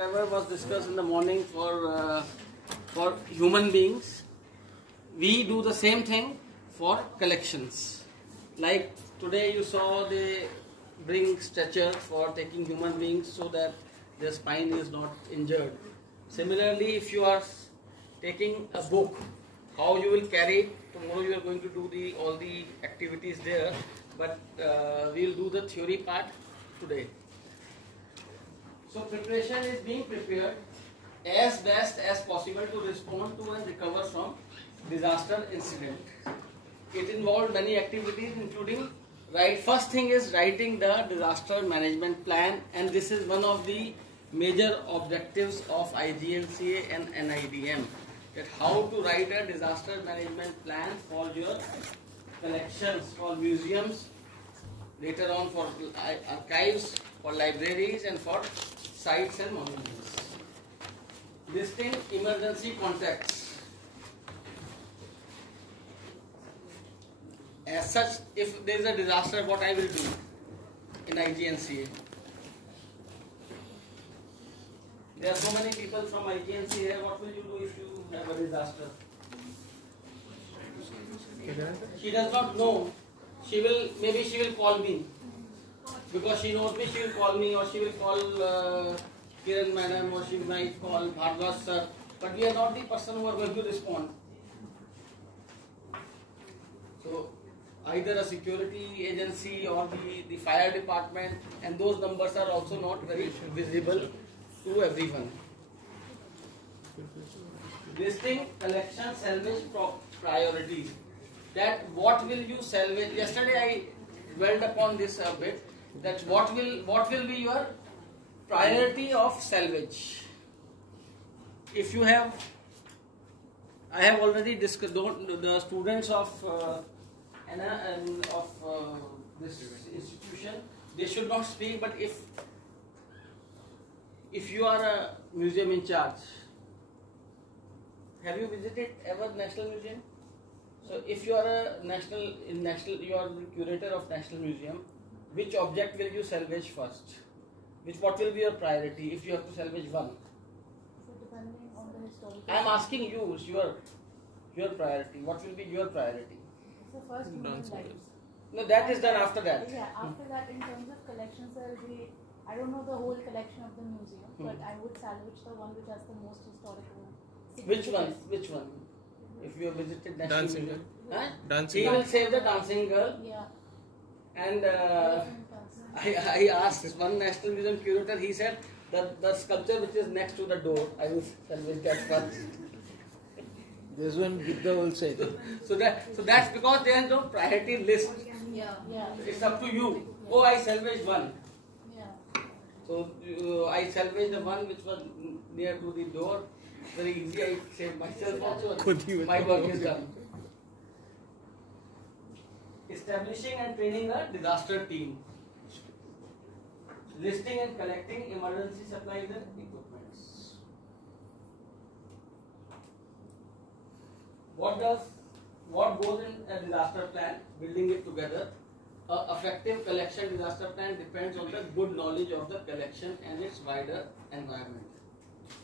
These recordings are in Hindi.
whatever was discussed in the morning for human beings, we do the same thing for collections. Like today you saw they bring stretcher for taking human beings so that their spine is not injured. Similarly, if you are taking a book, how you will carry it, tomorrow you are going to do all the activities there, but we will do the theory part today. So preparation is being prepared as best as possible to respond to and recover from disaster incident. It involved many activities including first thing is writing the disaster management plan, and this is one of the major objectives of IGNCA and NIDM, that how to write a disaster management plan for your collections, for museums, later on for archives, for libraries and for sites and monuments. Listing emergency contacts. As such, if there is a disaster, what I will do in IGNCA? There are so many people from IGNCA here. What will you do if you have a disaster? She does not know. Maybe she will call me. Because she knows me, she will call me, or she will call Kiran madam, or she might call Bhardwaj sir. But we are not the person who are going to respond. So either a security agency or the fire department, and those numbers are also not very visible to everyone. Listing collection salvage priorities. That what will you salvage? Yesterday I dwelled upon this a bit. That what will be your priority of salvage? If you have, I have already discussed the students of this institution. They should not speak. But if you are a museum in charge, have you visited ever National Museum? So if you are you are the curator of National Museum, which object will you salvage first? What will be your priority if you have to salvage one? So depending on the historical. I am asking you, your priority. What will be your priority? So first human lives. No, that is done after that. Yeah, after that, in terms of collections, there will be, I don't know the whole collection of the museum, but I would salvage the one which has the most historical. Which one? If you have visited National Dancing Museum, Girl. Huh? Dancing He Girl. will save the Dancing Girl. Yeah. And I asked one National Museum curator. He said that the sculpture which is next to the door, I will salvage that first. This one with the whole set. So that's because there is no priority list. Yeah. It's up to you. Oh, I salvage one. Yeah. So I salvage the one which was near to the door. Very easy. I save myself also. My work is done. Establishing and training a disaster team. Listing and collecting emergency supplies and equipments. What goes in a disaster plan? Building it together. A effective collection disaster plan depends on the good knowledge of the collection and its wider environment.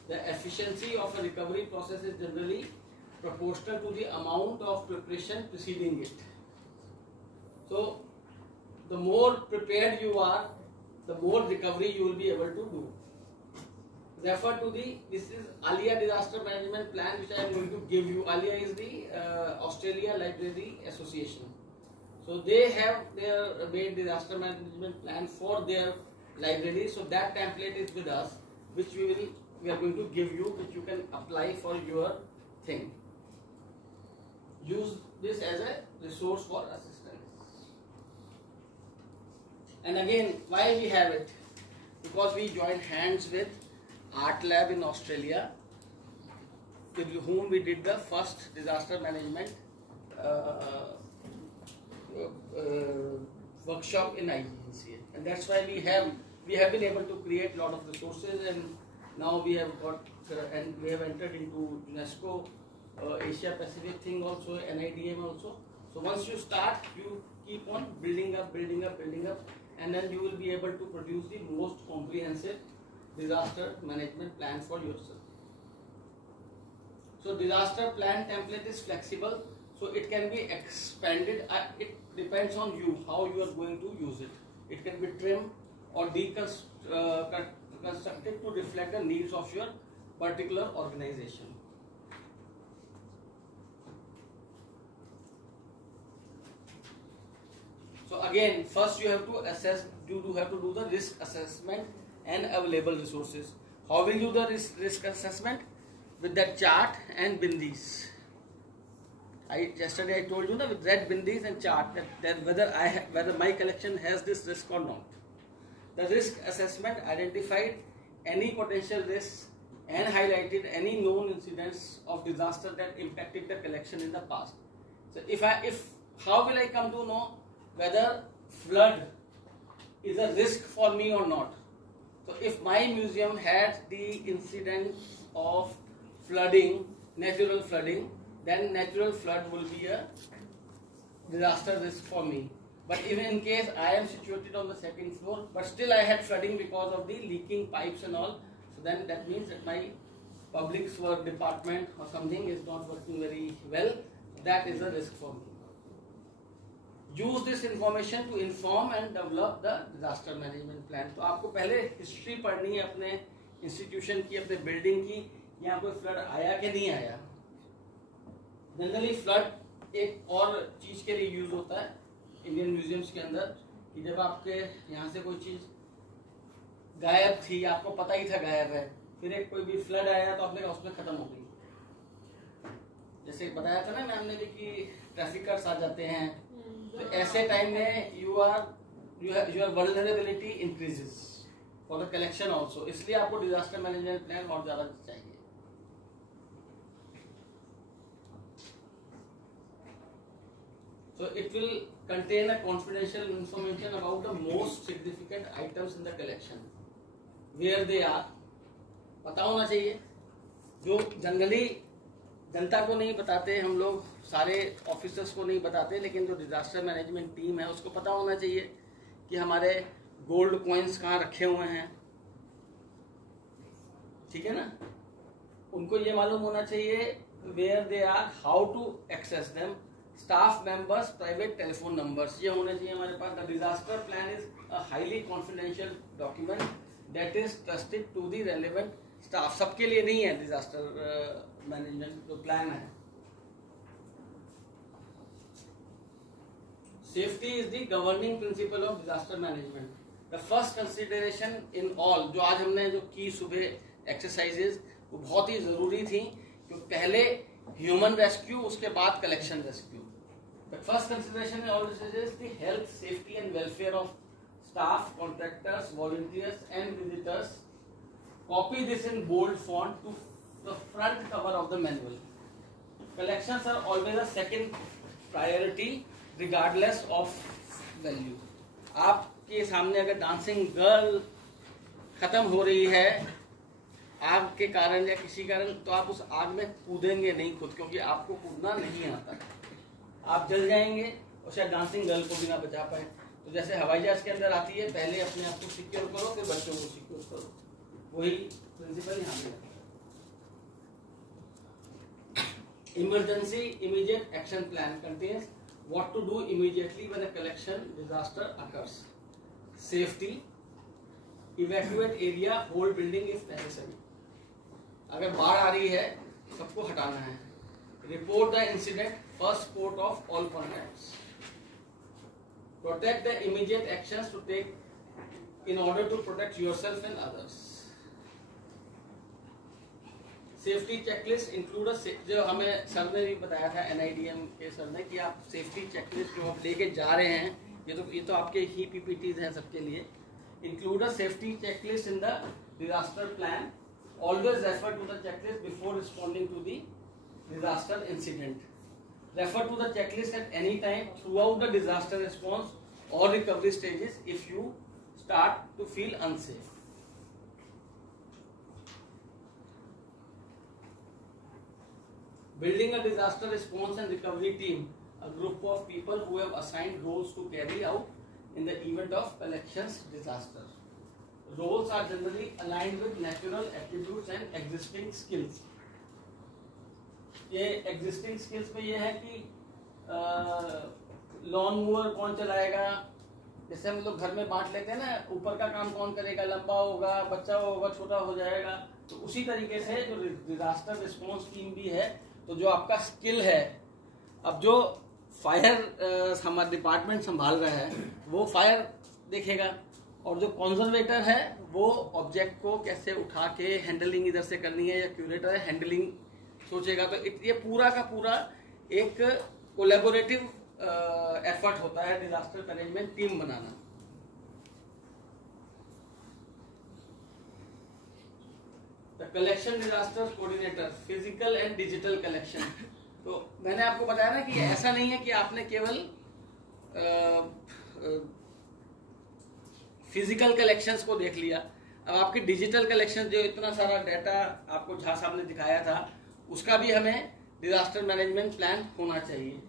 The efficiency of a recovery process is generally proportional to the amount of preparation preceding it. So, the more prepared you are, the more recovery you will be able to do. Refer to this is ALIA disaster management plan which I am going to give you. ALIA is the Australia Library Association. So they have their made disaster management plan for their library. So that template is with us, which we are going to give you, which you can apply for your thing. Use this as a resource for assistance. And again, why we have it? Because we joined hands with Art Lab in Australia, with whom we did the first disaster management workshop in IGNCA. And that's why we have been able to create a lot of resources, and now we have got and we have entered into UNESCO Asia Pacific thing also, NIDM also. So once you start, you keep on building up, and then you will be able to produce the most comprehensive disaster management plan for yourself. So disaster plan template is flexible, so it can be expanded. It depends on you how you are going to use it. It can be trimmed or constructed to reflect the needs of your particular organization. So again, first you have to assess. You do have to do the risk assessment and available resources. How will you do the risk assessment? With that chart and bindis. Yesterday I told you na, with red bindis and chart that whether my collection has this risk or not. The risk assessment identified any potential risks and highlighted any known incidents of disaster that impacted the collection in the past. So how will I come to know whether flood is a risk for me or not? So if my museum had the incidents of flooding, natural flooding, then natural flood will be a disaster risk for me. But even in case I am situated on the second floor, but still I had flooding because of the leaking pipes and all, so then that means that my public work department or something is not working very well. That is a risk for me. Use this information to inform and develop the disaster management plan. तो आपको पहले हिस्ट्री पढ़नी है अपने इंस्टीट्यूशन की, अपने बिल्डिंग की, यहाँ कोई फ्लड आया कि नहीं आया. जनरली फ्लड एक और चीज के लिए यूज होता है इंडियन म्यूजियम्स के अंदर, कि जब आपके यहाँ से कोई चीज गायब थी, आपको पता ही था गायब है, फिर एक कोई भी फ्लड आया तो आपने कहा उसमें खत्म हो गई. जैसे बताया था ना मैम ने कि ट्रैफिकर्स आ जाते हैं, तो ऐसे टाइम में your vulnerability increases for the collection also. इसलिए आपको डिजास्टर मैनेजमेंट प्लान और ज्यादा चाहिए. So it will contain a confidential information about the most significant items in the collection, where they are. पता होना चाहिए, जो जनरली जनता को नहीं बताते, हम लोग सारे ऑफिसर्स को नहीं बताते, लेकिन जो डिजास्टर मैनेजमेंट टीम है उसको पता होना चाहिए कि हमारे गोल्ड कॉइन्स कहाँ रखे हुए हैं. ठीक है ना. उनको ये मालूम होना चाहिए where they are, how to access them, staff members, private telephone numbers, ये होने चाहिए हमारे पास. The disaster plan is a highly confidential document that is trusted to the relevant staff. सबके लिए नहीं है डिजास्टर मैनेजमेंट जो प्लान है. Safety is the governing principle of disaster management. The first consideration in all, जो आज हमने जो की सुबह एक्सरसाइजेज, वो बहुत ही जरूरी थी, क्योंकि पहले ह्यूमन रेस्क्यू, उसके बाद collection rescue. The first consideration in all is the health, safety and welfare of staff, contractors, volunteers and visitors. Copy this in bold font to the front cover of the manual. Collections are always a second priority regardless of value. आपके सामने अगर डांसिंग गर्ल खत्म हो रही है आग के कारण या किसी कारण, तो आप उस आग में कूदेंगे नहीं खुद, क्योंकि आपको कूदना नहीं आता. आप जल जाएंगे और शायद डांसिंग गर्ल को भी ना बचा पाए. तो जैसे हवाई जहाज के अंदर आती है, पहले अपने आप को सिक्योर करो, फिर बच्चों को सिक्योर करो. वही प्रिंसिपल यहाँ पे. Emergency immediate action plan contains what to do immediately when a collection disaster occurs. Safety, evacuate area, hold building if necessary. अगर बाढ़ आ रही है सबको हटाना है. Report the incident, first port of all contacts. Protect the immediate actions to take in order to protect yourself and others. Safety checklist include, जो हमें सर ने भी बताया था, NIDM के सर ने, कि आप सेफ्टी चेकलिस्ट जो आप लेके जा रहे हैं, ये तो आपके ही PPTs हैं सबके लिए. Include a safety checklist in the disaster plan. Always refer to the checklist before responding to the disaster incident. Refer to the checklist at any time throughout the disaster response और recovery stages if you start to feel unsafe. Building a disaster response and recovery team, a group of people who have assigned roles to carry out in the event of collections disaster. roles are generally aligned with natural attributes and existing skills. ये existing skills में ये है कि लॉन मूवर कौन चलाएगा, जैसे हम लोग घर में बांट लेते हैं ना, ऊपर का काम कौन करेगा, लंबा होगा, बच्चा होगा, छोटा हो जाएगा। तो उसी तरीके से जो डिजास्टर रिस्पॉन्स टीम भी है, तो जो आपका स्किल है, अब जो फायर हमारा डिपार्टमेंट संभाल रहा है वो फायर देखेगा, और जो कंजर्वेटर है वो ऑब्जेक्ट को कैसे उठा के हैंडलिंग इधर से करनी है, या क्यूरेटर है हैंडलिंग सोचेगा। तो ये पूरा का पूरा एक कोलैबोरेटिव एफर्ट होता है disaster management team banana. The collection disaster coordinator, physical and digital collection. तो मैंने आपको बताया ना कि ऐसा नहीं है कि आपने केवल फिजिकल कलेक्शंस को देख लिया, अब आपके डिजिटल कलेक्शन जो इतना सारा डाटा आपको झा साहब ने दिखाया था, उसका भी हमें डिजास्टर मैनेजमेंट प्लान होना चाहिए।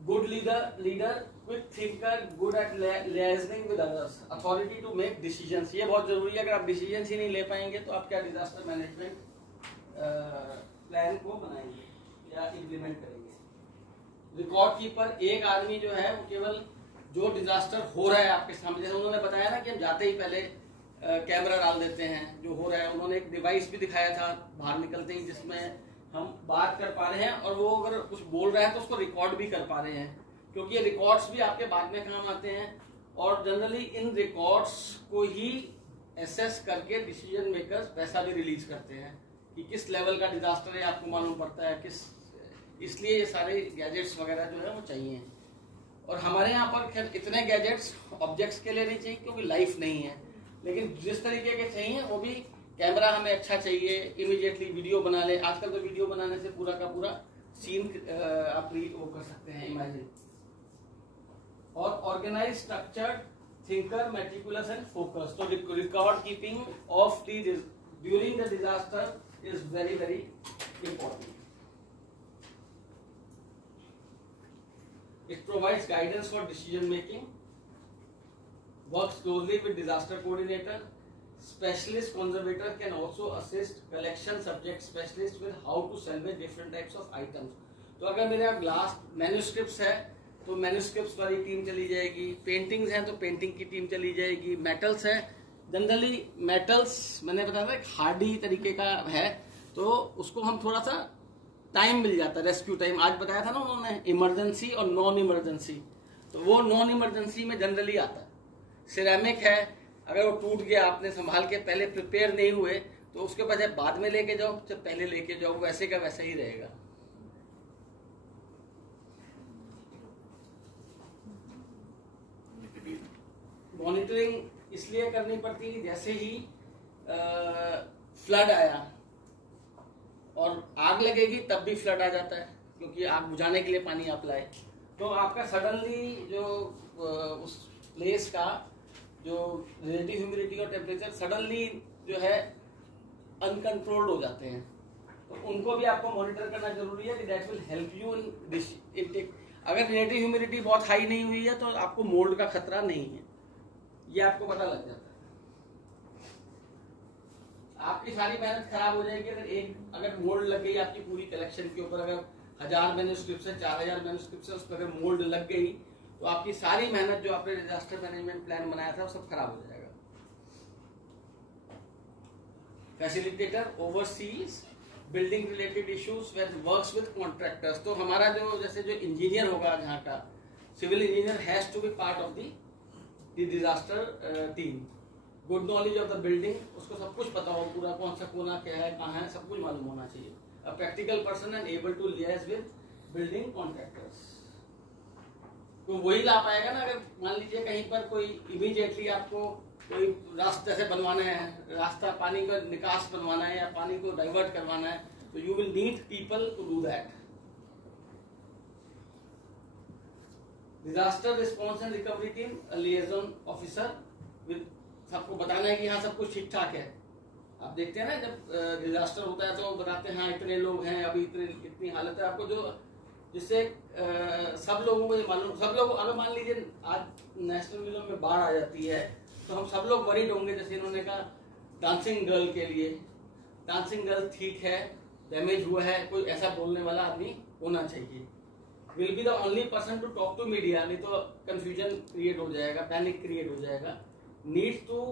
Good leader, quick thinker, good at liaisoning with others, authority to make decisions. ये बहुत जरूरी है, अगर आप डिसीजंस ही नहीं ले पाएंगे तो आप क्या डिजास्टर मैनेजमेंट प्लान को बनाएंगे या इम्प्लीमेंट करेंगे। रिकॉर्ड कीपर, एक आदमी जो है वो केवल जो डिजास्टर हो रहा है आपके सामने, जैसे उन्होंने बताया ना कि हम जाते ही पहले कैमरा डाल देते हैं जो हो रहा है, उन्होंने एक डिवाइस भी दिखाया था बाहर निकलते ही जिसमें हम बात कर पा रहे हैं, और वो अगर कुछ बोल रहा है तो उसको रिकॉर्ड भी कर पा रहे हैं, क्योंकि ये रिकॉर्ड्स भी आपके बाद में काम आते हैं। और जनरली इन रिकॉर्ड्स को ही एसेस करके डिसीजन मेकर्स पैसा भी रिलीज करते हैं कि किस लेवल का डिजास्टर है, आपको मालूम पड़ता है किस, इसलिए ये सारे गैजेट्स वगैरह जो है वो चाहिए। और हमारे यहाँ पर खैर इतने गैजेट्स ऑब्जेक्ट्स के लिए नहीं चाहिए क्योंकि लाइफ नहीं है, लेकिन जिस तरीके के चाहिए वो भी, कैमरा हमें अच्छा चाहिए, इमीडिएटली वीडियो बना ले। आजकल तो वीडियो बनाने से पूरा का पूरा सीन आप वो कर सकते हैं इमेजिन। और organise, structured, thinker, meticulous and focus. तो record keeping of the during the disaster is very very important. It provides guidance for decision making, works closely with disaster coordinator. Specialist conservator can also assist collection subject specialist with how to salvage different types of items. तो अगर मेरे यहाँ ग्लास मैन्यूस्क्रिप्ट्स है तो मैन्यूस्क्रिप्ट्स वाली टीम चली जाएगी, पेंटिंग्स हैं तो पेंटिंग की टीम चली जाएगी, मेटल्स है, जनरली मेटल्स मैंने बताया था एक हार्डी तरीके का है, तो उसको हम थोड़ा सा टाइम मिल जाता है, रेस्क्यू टाइम। आज बताया था ना उन्होंने इमरजेंसी और नॉन इमरजेंसी, तो वो नॉन इमरजेंसी में जनरली आता है। सिरेमिक है, अगर वो टूट गया, आपने संभाल के पहले प्रिपेयर नहीं हुए तो उसके बजाय बाद में लेके जाओ, जब पहले लेके जाओ वैसे का वैसा ही रहेगा। मॉनिटरिंग इसलिए करनी पड़ती है, जैसे ही फ्लड आया और आग लगेगी तब भी फ्लड आ जाता है, क्योंकि आग बुझाने के लिए पानी आप लाए, तो आपका सडनली जो उस प्लेस का जो रिलेटिव ह्यूमिडिटी और टेम्परेचर सडनली जो है अनकंट्रोल्ड हो जाते हैं, तो उनको भी आपको मॉनिटर करना जरूरी है कि that will help you in tech. अगर रिलेटिव ह्यूमिडिटी बहुत हाई नहीं हुई है तो आपको मोल्ड का खतरा नहीं है, ये आपको पता लग जाता है। आपकी सारी मेहनत खराब हो जाएगी अगर मोल्ड लग गई आपकी पूरी कलेक्शन के ऊपर, अगर 1000 मैन्यूस्क्रिप्ट्स है, 4000 मैन्यूस्क्रिप्ट्स है, उस पर अगर मोल्ड लग गई तो आपकी सारी मेहनत जो आपने डिजास्टर मैनेजमेंट प्लान बनाया था वो सब खराब हो जाएगा। Facilitator overseas building related issues works with contractors. तो हमारा जो जैसे जो इंजीनियर होगा यहाँ का, civil engineer has to be part of the disaster team. Good knowledge of the building, उसको सब कुछ पता हो, पूरा कौन सा कोना क्या है, कहाँ है, सब कुछ मालूम होना चाहिए। A practical person and able to liaise with building contractors. तो वही ला पाएगा ना, अगर मान लीजिए कहीं पर कोई इमीडिएटली आपको कोई रास्ते से बनवाना है, रास्ता पानी का निकास बनवाना है या पानी को डाइवर्ट करवाना है, तो you will need people to do that. Disaster response and recovery team, liaison officer with, सबको बताना है कि हाँ सब कुछ ठीक ठाक है। आप देखते हैं ना जब डिजास्टर होता है तो बताते हैं हाँ इतने लोग हैं, अभी इतनी हालत है, आपको जो जिससे सब लोगों को मालूम, सब लोग, अगर मान लीजिए आज नेशनल मिलों में बाढ़ आ जाती है तो हम सब लोग वरीड होंगे। जैसे इन्होंने कहा डांसिंग गर्ल के लिए, डांसिंग गर्ल ठीक है, डैमेज हुआ है, कोई ऐसा बोलने वाला आदमी होना चाहिए। Will be the only person to talk to media, नहीं तो कंफ्यूजन क्रिएट हो जाएगा, पैनिक क्रिएट हो जाएगा। Needs to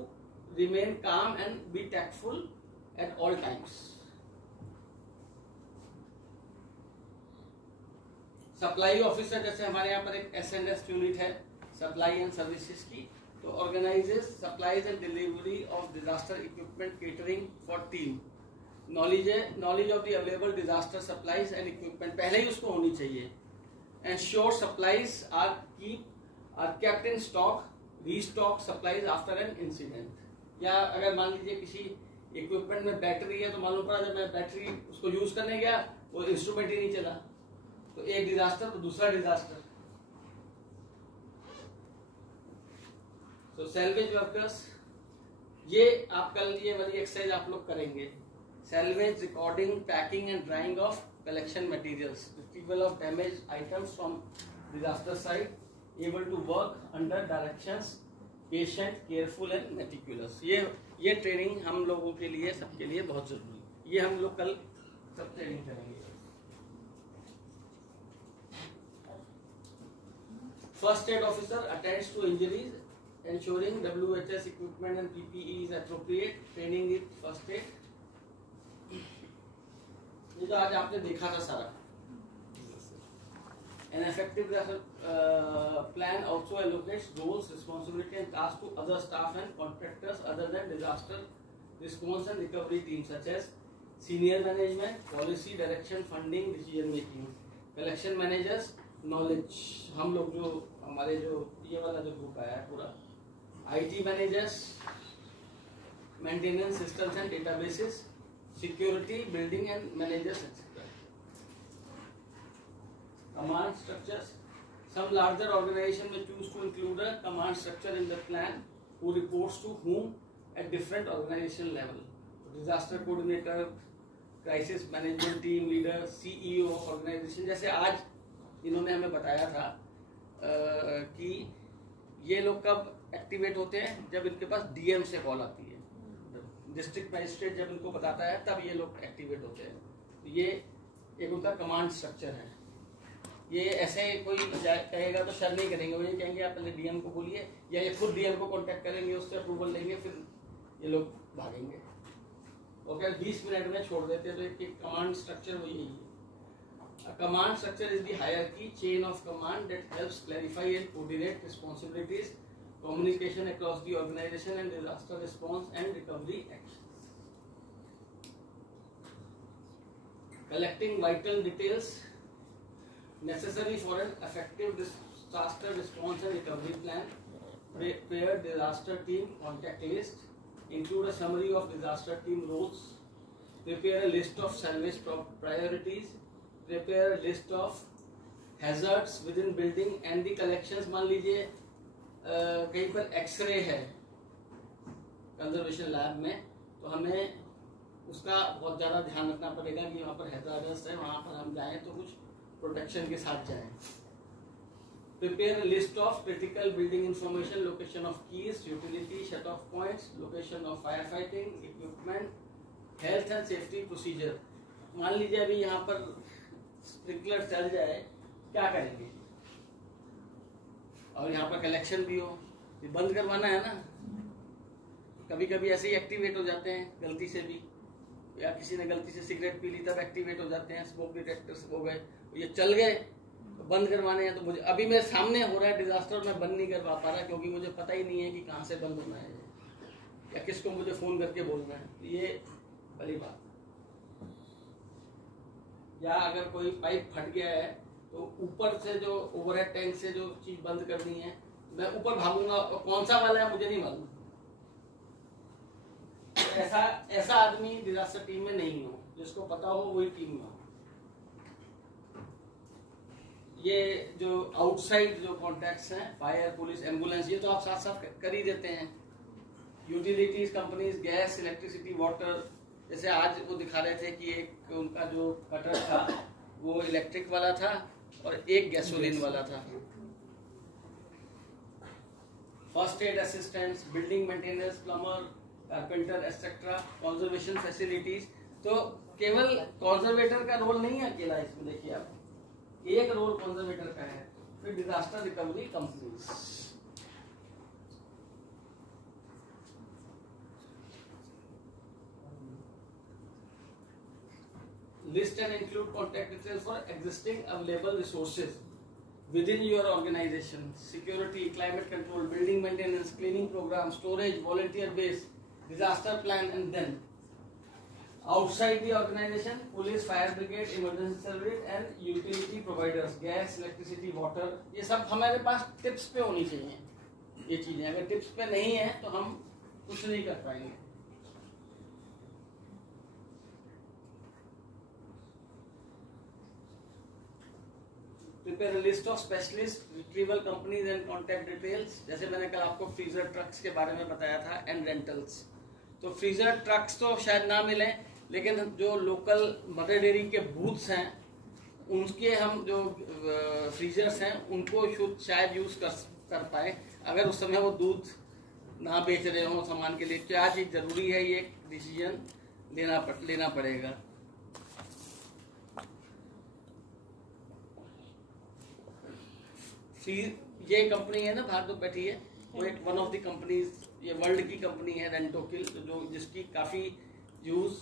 remain calm and be tactful at all times. Supply officer, जैसे हमारे यहाँ पर एक S&S यूनिट है सप्लाई एंड सर्विसेज की, तो organises supplies and delivery of disaster equipment catering for team. Knowledge of the available disaster supplies and equipment पहले ही उसको होनी चाहिए। Ensure supplies are kept in stock, restock supplies after an incident. या अगर मान लीजिए किसी इक्विपमेंट में बैटरी है, तो मालूम पड़ा जब मैं बैटरी उसको यूज करने गया वो इंस्ट्रूमेंट ही नहीं चला, तो एक डिजास्टर तो दूसरा डिजास्टर। तो सैल्वेज वर्कर्स, ये आप कल ये वाली एक्सरसाइज आप लोग करेंगे। Salvage recording, packing and drying of collection materials, retrieval of damage items from disaster site, able to work under directions, patient, careful and meticulous. ये ट्रेनिंग हम लोगों के लिए, सबके लिए बहुत जरूरी है। ये हम लोग कल सब ट्रेनिंग करेंगे। First aid officer attends to injuries, ensuring WHS equipment and PPE is appropriate, training in first aid. ये जो आज आपने देखा था सारा। An effective plan also allocates roles, responsibility and tasks to other staff and contractors other than disaster response and recovery teams such as senior management, policy, direction, funding, decision making, collection managers, knowledge. हम लोग जो हमारे जो ये वाला जो ग्रुप आया है पूरा, IT managers, maintenance systems and databases, security, building and managers etcetera. Command structures, some larger organisation में choose to include a command structure in the plan who reports to whom at different organization level. Disaster coordinator, crisis management team leader, CEO of organisation. जैसे आज इन्होंने हमें बताया था कि ये लोग कब एक्टिवेट होते हैं, जब इनके पास DM से कॉल आती है, डिस्ट्रिक्ट मजिस्ट्रेट जब इनको बताता है तब ये लोग एक्टिवेट होते हैं। तो ये एक उनका कमांड स्ट्रक्चर है। ये ऐसे कोई कहेगा तो शर नहीं करेंगे, वो ये कहेंगे आप पहले DM को बोलिए, या ये खुद DM को कॉन्टेक्ट करेंगे, उससे अप्रूवल लेंगे, फिर ये लोग भागेंगे। और क्या 20 मिनट में छोड़ देते हैं। तो एक कमांड स्ट्रक्चर वो यही है। A command structure is the hierarchy chain of command that helps clarify and coordinate responsibilities, communication across the organization and disaster response and recovery actions. Collecting vital details necessary for an effective disaster response and recovery plan. Prepare disaster team contact list. Include a summary of disaster team roles. Prepare a list of salvage priorities. Prepare a list of hazards within building and the collections। मान लीजिए कहीं पर एक्सरे है कंजर्वेशन लैब में, तो हमें उसका बहुत ज़्यादा ध्यान रखना पड़ेगा कि वहाँ पर हैजार्डस है, वहाँ पर हम जाएं तो कुछ प्रोटेक्शन के साथ जाएं। Prepare a list of critical building information, location of keys, utility, shut off points, location of firefighting equipment, health and safety procedure। मान लीजिए अभी यहाँ पर स्प्रिंकलर चल जाए, क्या करेंगे? और यहाँ पर कलेक्शन भी हो, ये बंद करवाना है ना। कभी कभी ऐसे ही एक्टिवेट हो जाते हैं गलती से भी, या किसी ने गलती से सिगरेट पी ली तब एक्टिवेट हो जाते हैं, स्मोक डिटेक्टर्स हो गए, ये चल गए तो बंद करवाने हैं। तो मुझे अभी मेरे सामने हो रहा है डिजास्टर, मैं बंद नहीं करवा पा रहा क्योंकि मुझे पता ही नहीं है कि कहाँ से बंद होना है या किसको मुझे फोन करके बोलना है। ये बड़ी बात। या अगर कोई पाइप फट गया है तो ऊपर से जो ओवरहेड टैंक से जो चीज बंद करनी है, मैं ऊपर भागूंगा और कौन सा वाला है मुझे नहीं मालूम। ऐसा आदमी डिजास्टर टीम में नहीं हो, जिसको पता हो वही टीम में हो। ये जो आउटसाइड जो कॉन्टैक्ट्स हैं, फायर, पुलिस, एम्बुलेंस, ये तो आप साथ साथ कर ही देते हैं। Utilities companies, gas, electricity, water. जैसे आज वो दिखा रहे थे कि एक उनका जो कटर था वो इलेक्ट्रिक वाला था और एक गैसोलीन वाला था। First aid assistants, building maintenance, plumber, carpenter etcetera, conservation facilities. तो केवल कंजर्वेटर का रोल नहीं है अकेला इसमें, देखिए आप, एक रोल कंजर्वेटर का है। फिर disaster recovery companies, list and include contact details for existing available resources within your organization: security, climate control, building maintenance, cleaning program, storage, volunteer base, disaster plan, and then outside the organization, police, fire brigade, emergency service and utility providers, gas, electricity, water। ये सब हमारे पास टिप्स पे होनी चाहिए ये चीजें। अगर टिप्स पे नहीं है तो हम कुछ नहीं कर पाएंगे। Prepare a list of specialist retrieval companies and contact details। जैसे मैंने कल आपको फ्रीजर ट्रक्स के बारे में बताया था, एंड रेंटल्स। तो फ्रीजर ट्रक्स तो शायद ना मिले, लेकिन जो लोकल मदर डेयरी के बूथ्स हैं उनके हम जो फ्रीजर्स हैं उनको शायद यूज कर पाए। अगर उस समय वो दूध ना बेच रहे हो सामान के लिए, क्या चीज जरूरी है, ये डिसीजन लेना पड़ेगा। ये कंपनी है ना बाहर तो बैठी है, वो एक वन ऑफ द कंपनीज, ये वर्ल्ड की कंपनी है रेंटोकिल, जो जिसकी काफी यूज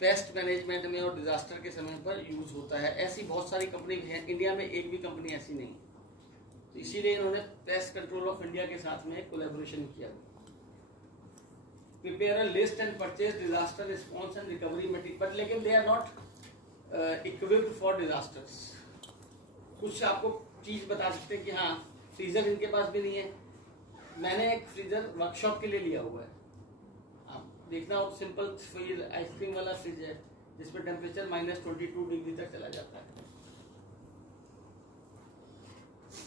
पेस्ट मैनेजमेंट में और डिजास्टर के समय पर यूज होता है। ऐसी बहुत सारी कंपनी है, इंडिया में एक भी कंपनी ऐसी नहीं, तो इसीलिए इन्होंने पेस्ट कंट्रोल ऑफ इंडिया के साथ में कोलैबोरेशन किया। Prepare a list and purchase disaster response and recovery material, but लेकिन they are not equipped for disasters. कुछ आपको चीज बता सकते हैं कि हाँ फ्रीजर इनके पास भी नहीं है। मैंने एक फ्रीजर वर्कशॉप के लिए लिया हुआ है, आप देखना हो, सिंपल फ्रीज आइसक्रीम वाला फ्रिज है जिसमें टेम्परेचर -22 डिग्री तक चला जाता है।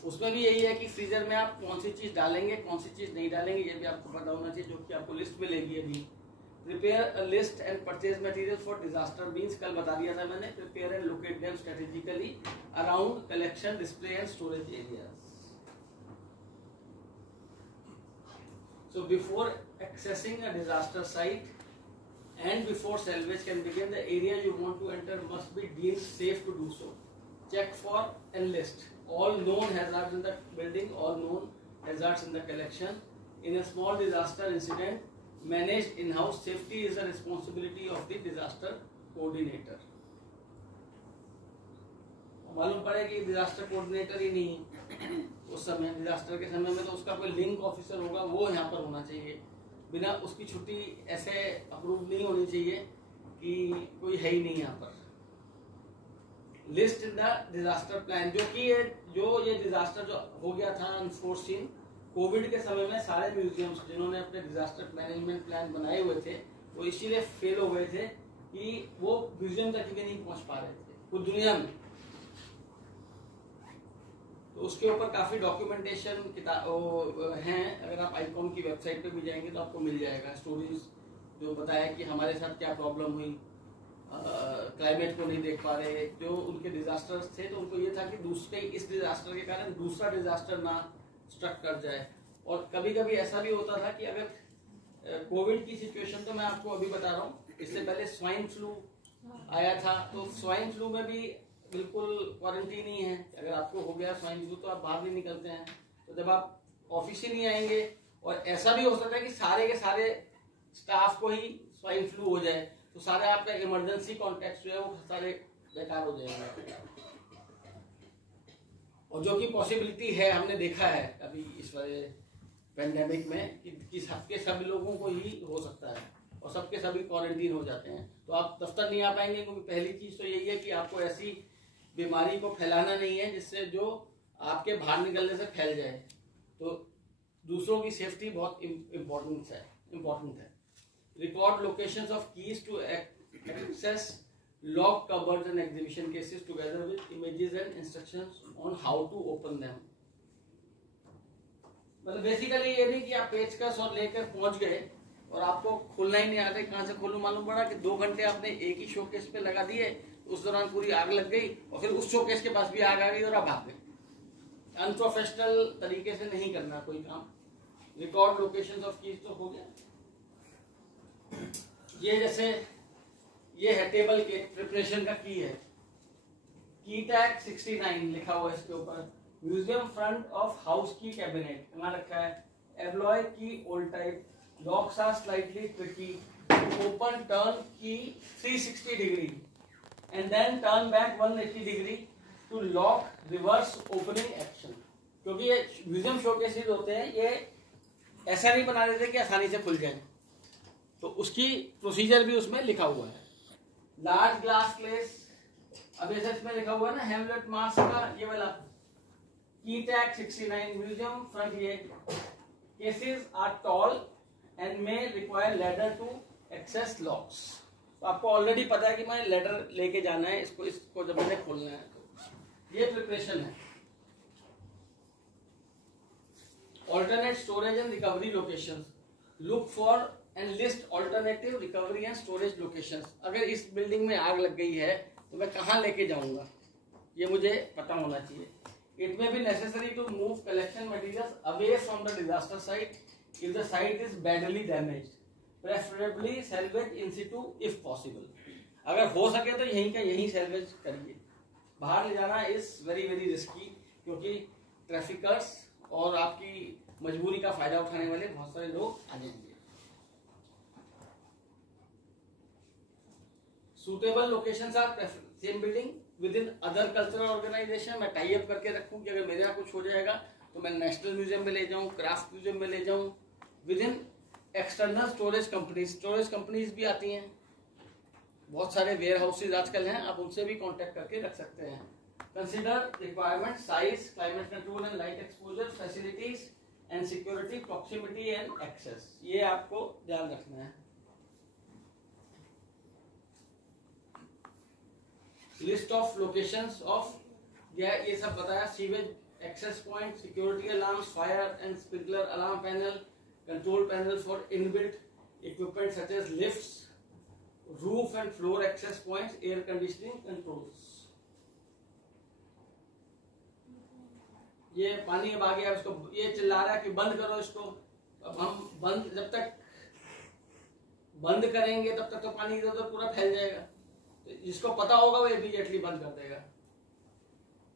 उसमें भी यही है कि फ्रीजर में आप कौन सी चीज डालेंगे कौन सी चीज नहीं डालेंगे ये भी आपको पता होना चाहिए, जो कि आपको लिस्ट मिलेगी अभी। Prepare a list and purchase material for disaster means कल बता दिया था मैंने। Prepare and locate them strategically around collection, display and storage areas. So before accessing a disaster site and before salvage can begin, the area you want to enter must be deemed safe to do so. Check for and list all known hazards in the building, all known hazards in the collection. In a small disaster incident managed in-house, safety is the responsibility of the disaster coordinator. मालूम पड़े कि डिजास्टर कोऑर्डिनेटर ही नहीं है उस समय, डिजास्टर के समय में तो उसका कोई लिंक ऑफिसर होगा, वो यहाँ पर होना चाहिए। बिना उसकी छुट्टी ऐसे अप्रूव नहीं होनी चाहिए कि कोई है ही नहीं यहाँ पर। List in the disaster plan, जो कि ये डिजास्टर जो हो गया था अनफोर्सीन कोविड के समय में, सारे म्यूजियम्स जिन्होंने अपने डिजास्टर मैनेजमेंट प्लान बनाए हुए थे वो इसीलिए फेल हो गए थे कि वो म्यूजियम तक भी नहीं पहुंच पा रहे थे पूरी दुनिया में। तो उसके ऊपर काफी डॉक्यूमेंटेशन हैं, अगर आप आईकॉम की वेबसाइट पे भी जाएंगे तो आपको मिल जाएगा स्टोरीज जो बताया कि हमारे साथ क्या प्रॉब्लम हुई, क्लाइमेट को नहीं देख पा रहे, जो उनके डिजास्टर्स थे तो उनको ये था कि दूसरे इस डिजास्टर के कारण दूसरा डिजास्टर ना स्ट्रक कर जाए। और कभी कभी ऐसा भी होता था कि अगर कोविड की सिचुएशन, तो मैं आपको अभी बता रहा हूँ, इससे पहले स्वाइन फ्लू आया था, तो स्वाइन फ्लू में भी बिल्कुल क्वारंटीन ही है। अगर आपको हो गया स्वाइन फ्लू तो आप बाहर नहीं निकलते हैं, तो जब आप ऑफिस ही नहीं आएंगे, और ऐसा भी हो सकता है कि सारे के सारे स्टाफ को ही स्वाइन फ्लू हो जाए, तो सारे आपका इमरजेंसी कॉन्टेक्ट जो है वो सारे बेकार हो जाएंगे। और जो कि पॉसिबिलिटी है, हमने देखा है अभी इस वाले पेंडेमिक में कि सबके सभी लोगों को ही हो सकता है और सबके सभी क्वारंटीन हो जाते हैं, तो आप दफ्तर नहीं आ पाएंगे। क्योंकि पहली चीज तो यही है कि आपको ऐसी बीमारी को फैलाना नहीं है जिससे जो आपके बाहर निकलने से फैल जाए, तो दूसरों की सेफ्टी बहुत इम्पोर्टेंट है। Record locations of keys to access lock covers and exhibition cases together with images and instructions on how to open them. मतलब बेसिकली ये नहीं कि आप पेचकस और लेकर पहुंच गए और आपको खोलना ही नहीं आ रहा, कहां से खोलूं, मालूम पड़ा कि 2 घंटे आपने एक ही शोकेस पे लगा दिए, उस दौरान पूरी आग लग गई और फिर उस शोकेस के पास भी आग आ गई और आप भाग गए। अनप्रोफेशनल तरीके से नहीं करना कोई काम। रिकॉर्ड लोकेशंस ऑफ कीज तो हो गया। ये जैसे ये है टेबल के प्रिपरेशन का की है, की टैग 69 लिखा हुआ है इसके ऊपर। म्यूजियम फ्रंट ऑफ हाउस की कैबिनेट वहां रखा है, एब्लॉय की old type, locks are slightly tricky, open turn key 360 degree and then turn back 180 degree to lock reverse opening action. क्योंकि ये म्यूजियम शोकेसेस होते हैं, ये ऐसा नहीं बना देते कि आसानी से खुल जाए, तो उसकी प्रोसीजर भी उसमें लिखा हुआ है। लार्ज ग्लास केस, अब ऐसे इसमें लिखा हुआ है ना हेमलेट मार्क्स का ये वाला, की टैग 69 म्यूजियम फ्रंट, ये cases are tall and may require ladder to access locks. तो आपको ऑलरेडी पता है कि मैं लेटर लेके जाना है, इसको जब मैंने खोलना है, तो ये प्रिपरेशन है। Alternate storage and recovery locations, look for and list alternative recovery and storage locations. अगर इस बिल्डिंग में आग लग गई है तो मैं कहाँ लेके जाऊंगा, ये मुझे पता होना चाहिए। It may be necessary to move collection materials away from the disaster site if the site is badly damaged, preferably salvage in situ if possible. अगर हो सके तो यहीं का यहीं सैल्वेज करिए, बाहर ले जाना इज वेरी वेरी रिस्की, क्योंकि ट्रैफिकर्स और आपकी मजबूरी का फायदा उठाने वाले बहुत सारे लोग आ जाएंगे। Suitable locations are same building within other cultural organisation. मैं टाई अप करके रखूं कि अगर मेरे यहाँ कुछ हो जाएगा तो मैं नेशनल म्यूजियम में ले जाऊं, क्राफ्ट म्यूजियम में ले जाऊं, with in external storage companies भी आती हैं, बहुत सारे वेयर हाउसेज आजकल हैं, आप उनसे भी कांटेक्ट करके रख सकते हैं। Consider requirement, size, climate control and light exposure, facilities and security, proximity and access, ये आपको ध्यान रखना है। लिस्ट ऑफ लोकेशंस ऑफ, ये सब बताया, sewage access point, security alarms, fire and sprinkler alarm panel, control panel for inbuilt equipment such as lifts, roof and floor access points, air conditioning controls। ये पानी अब आ गया, उसको ये चिल्ला रहा है कि बंद करो इसको। अब हम बंद, जब तक बंद करेंगे तब तक तो पानी इधर उधर पूरा फैल जाएगा, तो जिसको पता होगा वो इमीडिएटली बंद कर देगा।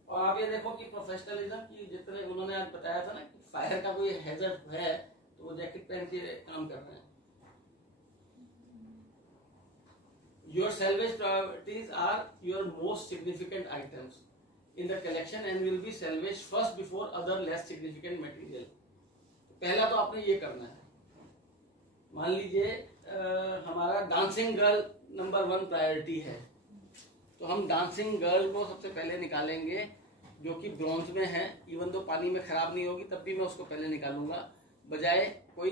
और आप ये देखो कि प्रोफेशनलिज्म की, जितने उन्होंने आज बताया था ना कि फायर का कोई हैजर्ड है तो वो जैकेट पहन के काम कर रहे हैं। Your salvage priorities are your most significant items in the collection and will be salvage first before other less significant material. पहला तो आपने ये करना है, मान लीजिए हमारा डांसिंग गर्ल नंबर 1 प्रायोरिटी है, तो हम डांसिंग गर्ल को सबसे पहले निकालेंगे, जो कि ब्रॉन्ज में है। इवन तो पानी में खराब नहीं होगी तब भी मैं उसको पहले निकालूंगा, बजाय कोई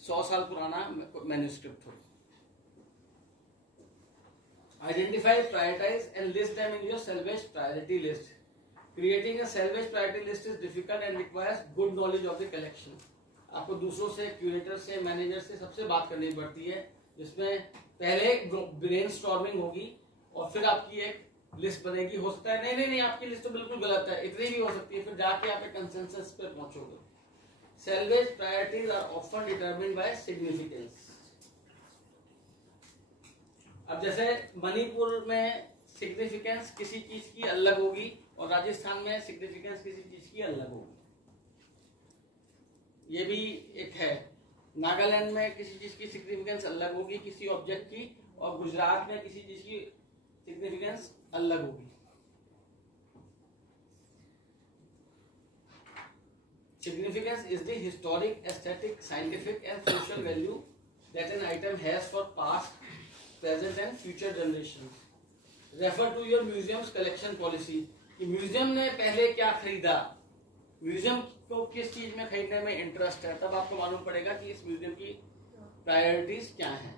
100 साल पुराना मैन्युस्क्रिप्ट हो। Identify, prioritise and list them in your salvage priority list. Creating a salvage priority list is difficult and requires good knowledge of the collection. आपको दूसरों से, क्यूरेटर से, मैनेजर से, सबसे बात करनी पड़ती है, जिसमें पहले ब्रेनस्टॉर्मिंग होगी और फिर आपकी एक लिस्ट बनेगी। हो सकता है नहीं आपकी लिस्ट तो बिल्कुल गलत है, इतनी भी हो सकती है, फिर जाके आप एक कंसेंसस पे पहुंचोगे। Salvage priorities are often determined by significance। अब जैसे मणिपुर में सिग्निफिकेंस किसी चीज की अलग होगी और राजस्थान में सिग्निफिकेंस किसी चीज की अलग होगी, ये भी एक है। नागालैंड में किसी चीज की सिग्निफिकेंस अलग होगी किसी ऑब्जेक्ट की, और गुजरात में किसी चीज की सिग्निफिकेंस अलग होगी। Significance is the historic, aesthetic, scientific and social value that an item has for past, present and future generations। Refer to your museum's collection policy। कि म्यूजियम ने पहले क्या खरीदा, म्यूजियम को किस चीज में खरीदने में इंटरेस्ट है, तब आपको मालूम पड़ेगा कि इस म्यूजियम की प्रायोरिटीज क्या हैं।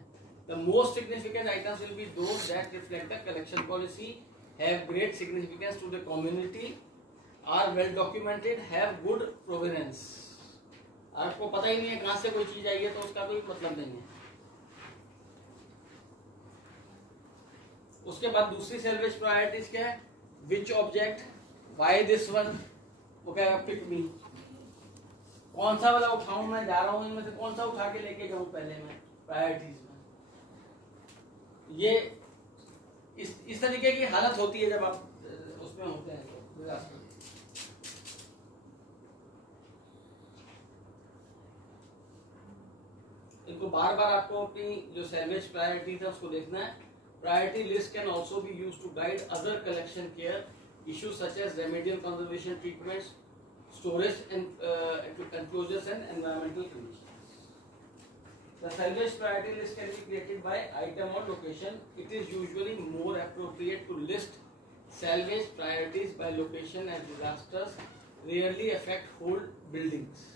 The most significant items will be those that reflect the collection policy, have great significance to the community, are well documented, have good provenance। आपको पता ही नहीं है कहां से कोई चीज आई है तो उसका कोई मतलब नहीं है। उसके बाद दूसरी सैल्वेज प्रायोरिटीज क्या है, which object, why this one, वो कहेगा पिक मी। कौन सा वाला उठाऊं, मैं जा रहा हूं इनमें से कौन सा उठा के लेके जाऊं पहले मैं प्रायोरिटीज में। ये इस तरीके की हालत होती है जब आप उसमें होते हैं तो डिजास्टर। इनको बार बार आपको अपनी जो सैल्वेज प्रायोरिटी था उसको देखना है। Priority list can also be use to guide other collection care issues such as remedial conservation treatments, storage and enclosures and environmental conditions. The salvage priority list can be created by item or location. It is usually more appropriate to list salvage priorities by location as disasters rarely affect whole buildings.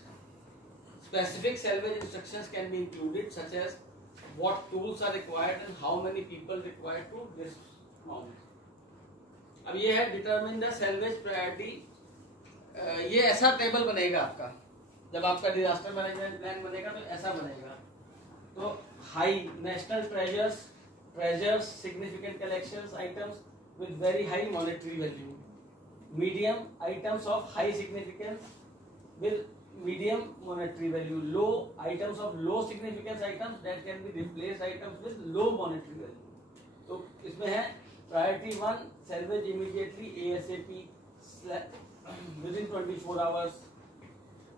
Specific salvage instructions can be included, such as what tools are required and how many people required to dismount. अब ये है determine the salvage priority। ये ऐसा टेबल बनेगा आपका, जब आपका डिजास्टर मैनेजमेंट प्लान बनेगा तो ऐसा बनेगा। तो high national treasures significant collections items with very high monetary value, medium items of high significance with medium monetary value, low items of low significance items that can be replace items with low monetary value. तो इसमें है priority 1 salvage immediately ASAP within 24 hours,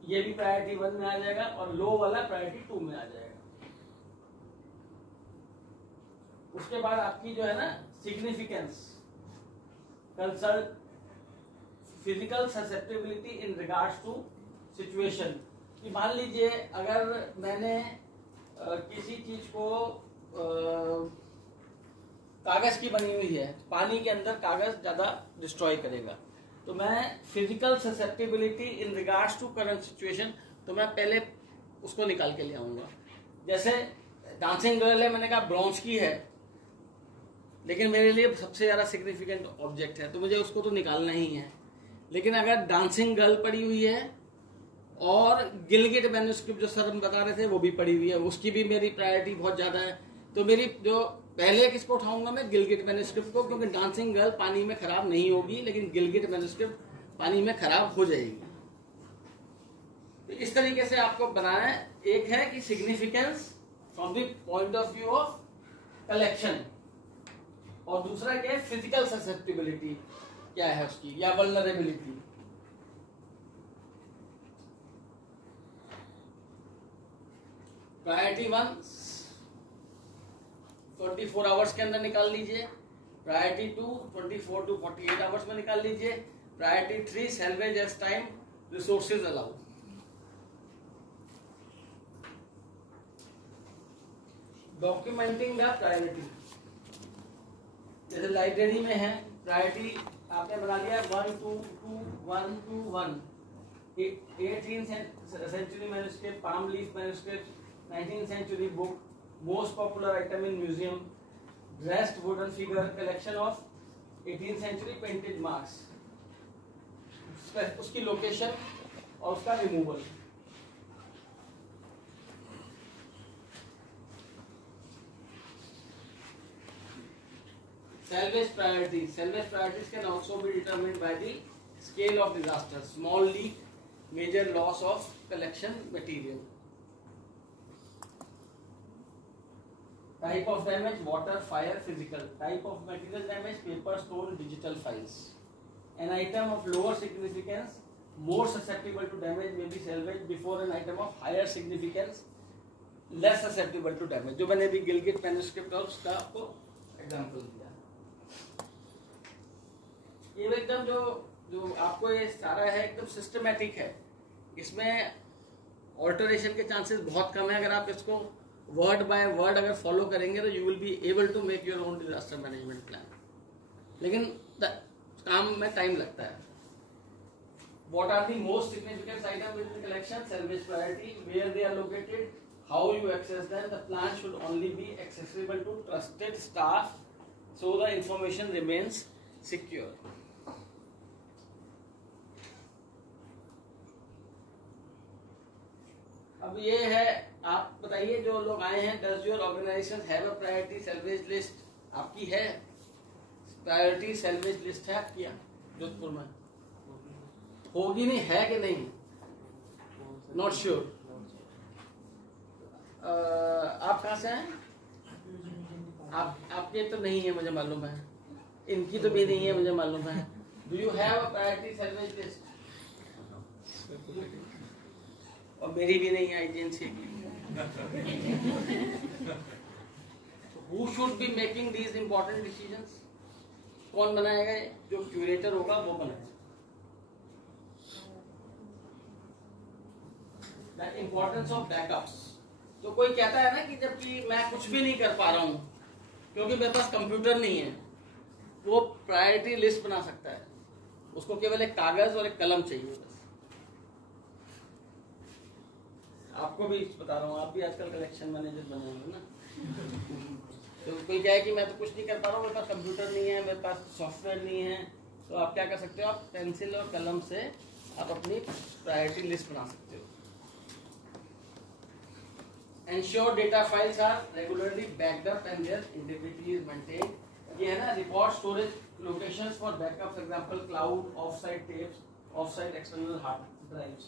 ये भी प्रायोरिटी 1 में आ जाएगा, और लो वाला प्रायोरिटी 2 में आ जाएगा। उसके बाद आपकी जो है ना significance concern physical susceptibility in regards to situation, कि मान लीजिए अगर मैंने किसी चीज को कागज की बनी हुई है, पानी के अंदर कागज ज्यादा डिस्ट्रॉय करेगा, तो मैं physical susceptibility in regards to current situation, तो मैं पहले उसको निकाल के ले आऊंगा। जैसे डांसिंग गर्ल है, मैंने कहा ब्रॉन्ज की है, लेकिन मेरे लिए सबसे ज्यादा सिग्निफिकेंट ऑब्जेक्ट है, तो मुझे उसको तो निकालना ही है। लेकिन अगर डांसिंग गर्ल पड़ी हुई है और गिलगिट मैन्युस्क्रिप्ट जो सर हम बता रहे थे वो भी पड़ी हुई है, उसकी भी मेरी प्रायोरिटी बहुत ज्यादा है, तो मेरी जो पहले किसको उठाऊंगा मैं, गिलगिट मैन्युस्क्रिप्ट को, क्योंकि डांसिंग गर्ल पानी में खराब नहीं होगी, लेकिन गिलगिट मैन्युस्क्रिप्ट पानी में खराब हो जाएगी। तो इस तरीके से आपको बनाना है। एक है कि significance from the point of view of collection, और दूसरा क्या है फिजिकल ससेप्टेबिलिटी क्या है उसकी, या वल्नरेबिलिटी। प्रायोरिटी 1 24 आवर्स के अंदर निकाल लीजिए, प्रायोरिटी 2 24 to 48 आवर्स में निकाल लीजिए, priority 3 salvage as time resources allow. Documenting the priority, जैसे लाइब्रेरी में है प्रायोरिटी आपने बना लिया 1 2 2 1 2 1, 18th century manuscript, palm leaf manuscript, 19th century book, most popular item in museum, dressed wooden figure, collection of 18th century painted marks, उसकी लोकेशन और उसका removal. Salvage priorities. Salvage priorities can also be determined by the scale of disaster. Small leak, major loss of collection material. Type of damage: water, fire, physical. Type of material damage: paper, stone, digital files. An item of lower significance, more susceptible to damage, may be salvaged before an item of higher significance, less susceptible to damage. जो मैंने भी गिलगिट मैन्युस्क्रिप्ट और उसका आपको एग्जाम्पल दिया। ये एकदम जो आपको ये सारा है एकदम सिस्टमैटिक है, इसमें ऑल्टरेशन के चांसेस बहुत कम है। अगर आप इसको वर्ड बाय वर्ड अगर फॉलो करेंगे तो you will be able to make your own disaster management plan, लेकिन काम में टाइम लगता है। What are the most significant items in the collection? Salvage priority, where they are located, how you access them. The plan should only be accessible to trusted staff, so the information remains secure. अब ये है, आप बताइए जो लोग आए हैं, does your organisation have a priority salvage list? आपकी है प्रायोरिटी सैल्वेज लिस्ट है आपकी? जोधपुर में होगी नहीं, है कि नहीं? Not sure. आप कहाँ से हैं? आपके तो नहीं है मुझे मालूम है, इनकी तो भी नहीं है मुझे मालूम है। Do you have a priority salvage list? और मेरी भी नहीं है एजेंसी की। Who should be making these important decisions? कौन बनाएगा? जो क्यूरेटर होगा वो बनाएगा। The importance of backups. तो कोई कहता है ना कि जबकि मैं कुछ भी नहीं कर पा रहा हूं क्योंकि मेरे पास कंप्यूटर नहीं है, वो प्रायोरिटी लिस्ट बना सकता है। उसको केवल एक कागज और एक कलम चाहिए बस। आपको भी बता रहा हूँ, आप भी आजकल कलेक्शन मैनेजर बने हुए ना। तो कोई कहे कि मैं तो कुछ नहीं कर पा रहा हूँ, मेरे पास कंप्यूटर नहीं है, मेरे पास सॉफ्टवेयर नहीं है, तो आप क्या कर सकते हो? आप पेंसिल और कलम से आप अपनी प्रायोरिटी लिस्ट बना सकते हो। Ensure data files are regularly backed up and their integrity is maintained. ये है ना record storage locations for backup, for example cloud, offsite tapes, offsite external hard drives.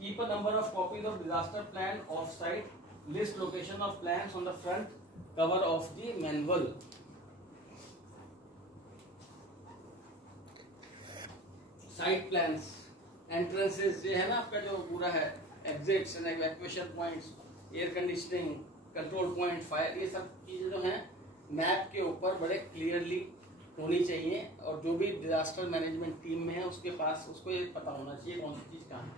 Keep a number of copies of disaster plan offsite. List location of plans on the front cover of the manual. Site plans, entrances, ये है ना आपका जो पूरा है, exits and evacuation points, air conditioning, control point, fire, ये सब चीजें जो हैं मैप के ऊपर बड़े क्लियरली होनी चाहिए। और जो भी डिजास्टर मैनेजमेंट टीम में है उसके पास उसको ये पता होना चाहिए कौन सी चीज कहाँ है।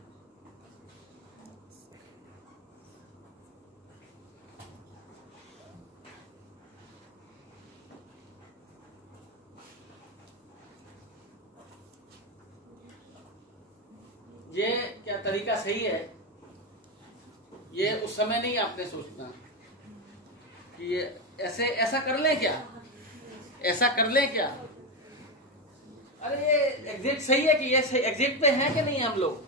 ये क्या तरीका सही है? ये उस समय नहीं आपने सोचना कि ये ऐसे ऐसा कर लें क्या, ऐसा कर लें क्या। अरे ये एग्जिट सही है कि ये एग्जिट पे है कि नहीं हम लोग?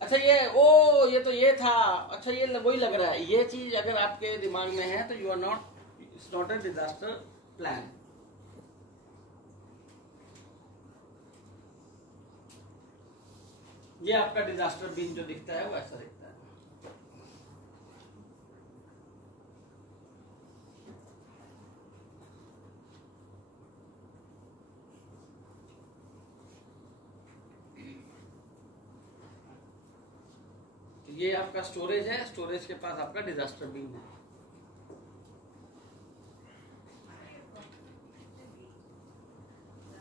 अच्छा ये तो ये था, अच्छा ये वही लग रहा है। ये चीज अगर आपके दिमाग में है तो you are not, it's not a disaster plan. ये आपका डिजास्टर बीन जो दिखता है वो ऐसा दिखता है। तो ये आपका स्टोरेज है, स्टोरेज के पास आपका डिजास्टर बीन है।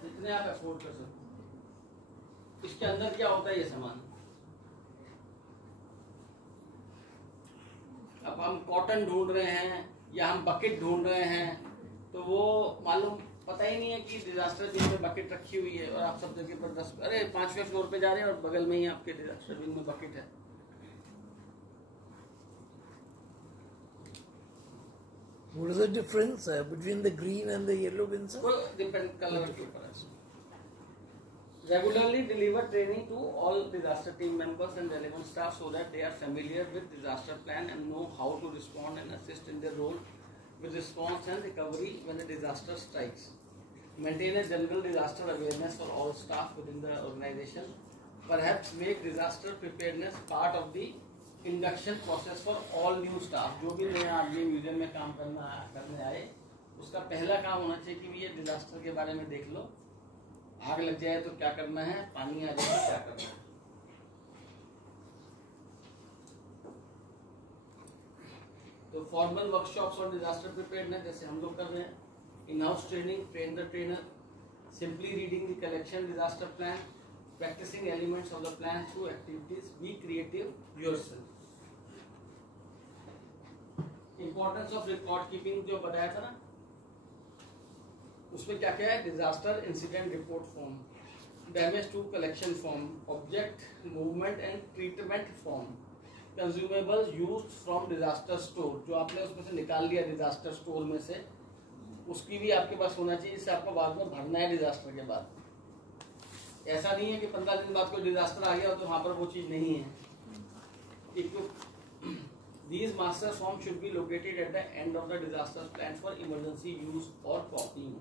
जितने आप अफोर्ड कर सकते। इसके अंदर क्या होता है ये सामान? अब हम कॉटन ढूंढ रहे हैं या हम बकेट ढूंढ रहे हैं, तो वो मालूम पता ही नहीं है कि डिजास्टर बिन में बकेट रखी हुई है। और आप सब जगह पर 5वें फ्लोर पे जा रहे हैं और बगल में ही आपके डिजास्टर बिन में बकेट है। What is the difference between the green and the yellow bins? वो डिपेंड कलर के ऊपर है। Regularly deliver training to all disaster team members and relevant staff so that they are familiar with disaster plan and know how to respond and assist in their role with response and recovery when a disaster strikes. Maintain a general disaster awareness for all staff within the organization. Perhaps make disaster preparedness part of the induction process for all new staff. जो भी नया आदमी म्यूजियम में काम करने आए, उसका पहला काम होना चाहिए कि ये डिजास्टर के बारे में देख लो। आग लग जाए तो क्या करना है, पानी आ जाए तो क्या करना है। तो फॉर्मल वर्कशॉप्स और डिजास्टर प्रिपेयर्डनेस जैसे हम लोग कर रहे हैं, in house training, train the trainer, simply reading the collection disaster plan, practising elements of the plan through activities, be creative yourself. Importance of record keeping जो बताया था ना, उसमें क्या क्या है? Disaster incident report form, damage to collection form, object movement and treatment form, consumables used from disaster store, जो आपने उसमें से निकाल लिया डिजास्टर स्टोर में से, उसकी भी आपके पास होना चाहिए, जिससे आपको बाद में भरना है डिजास्टर के बाद। ऐसा नहीं है कि 15 दिन बाद कोई डिजास्टर आ गया तो वहां पर वो चीज नहीं है। These master forms should be located at the end of the disaster plan for emergency use or copying.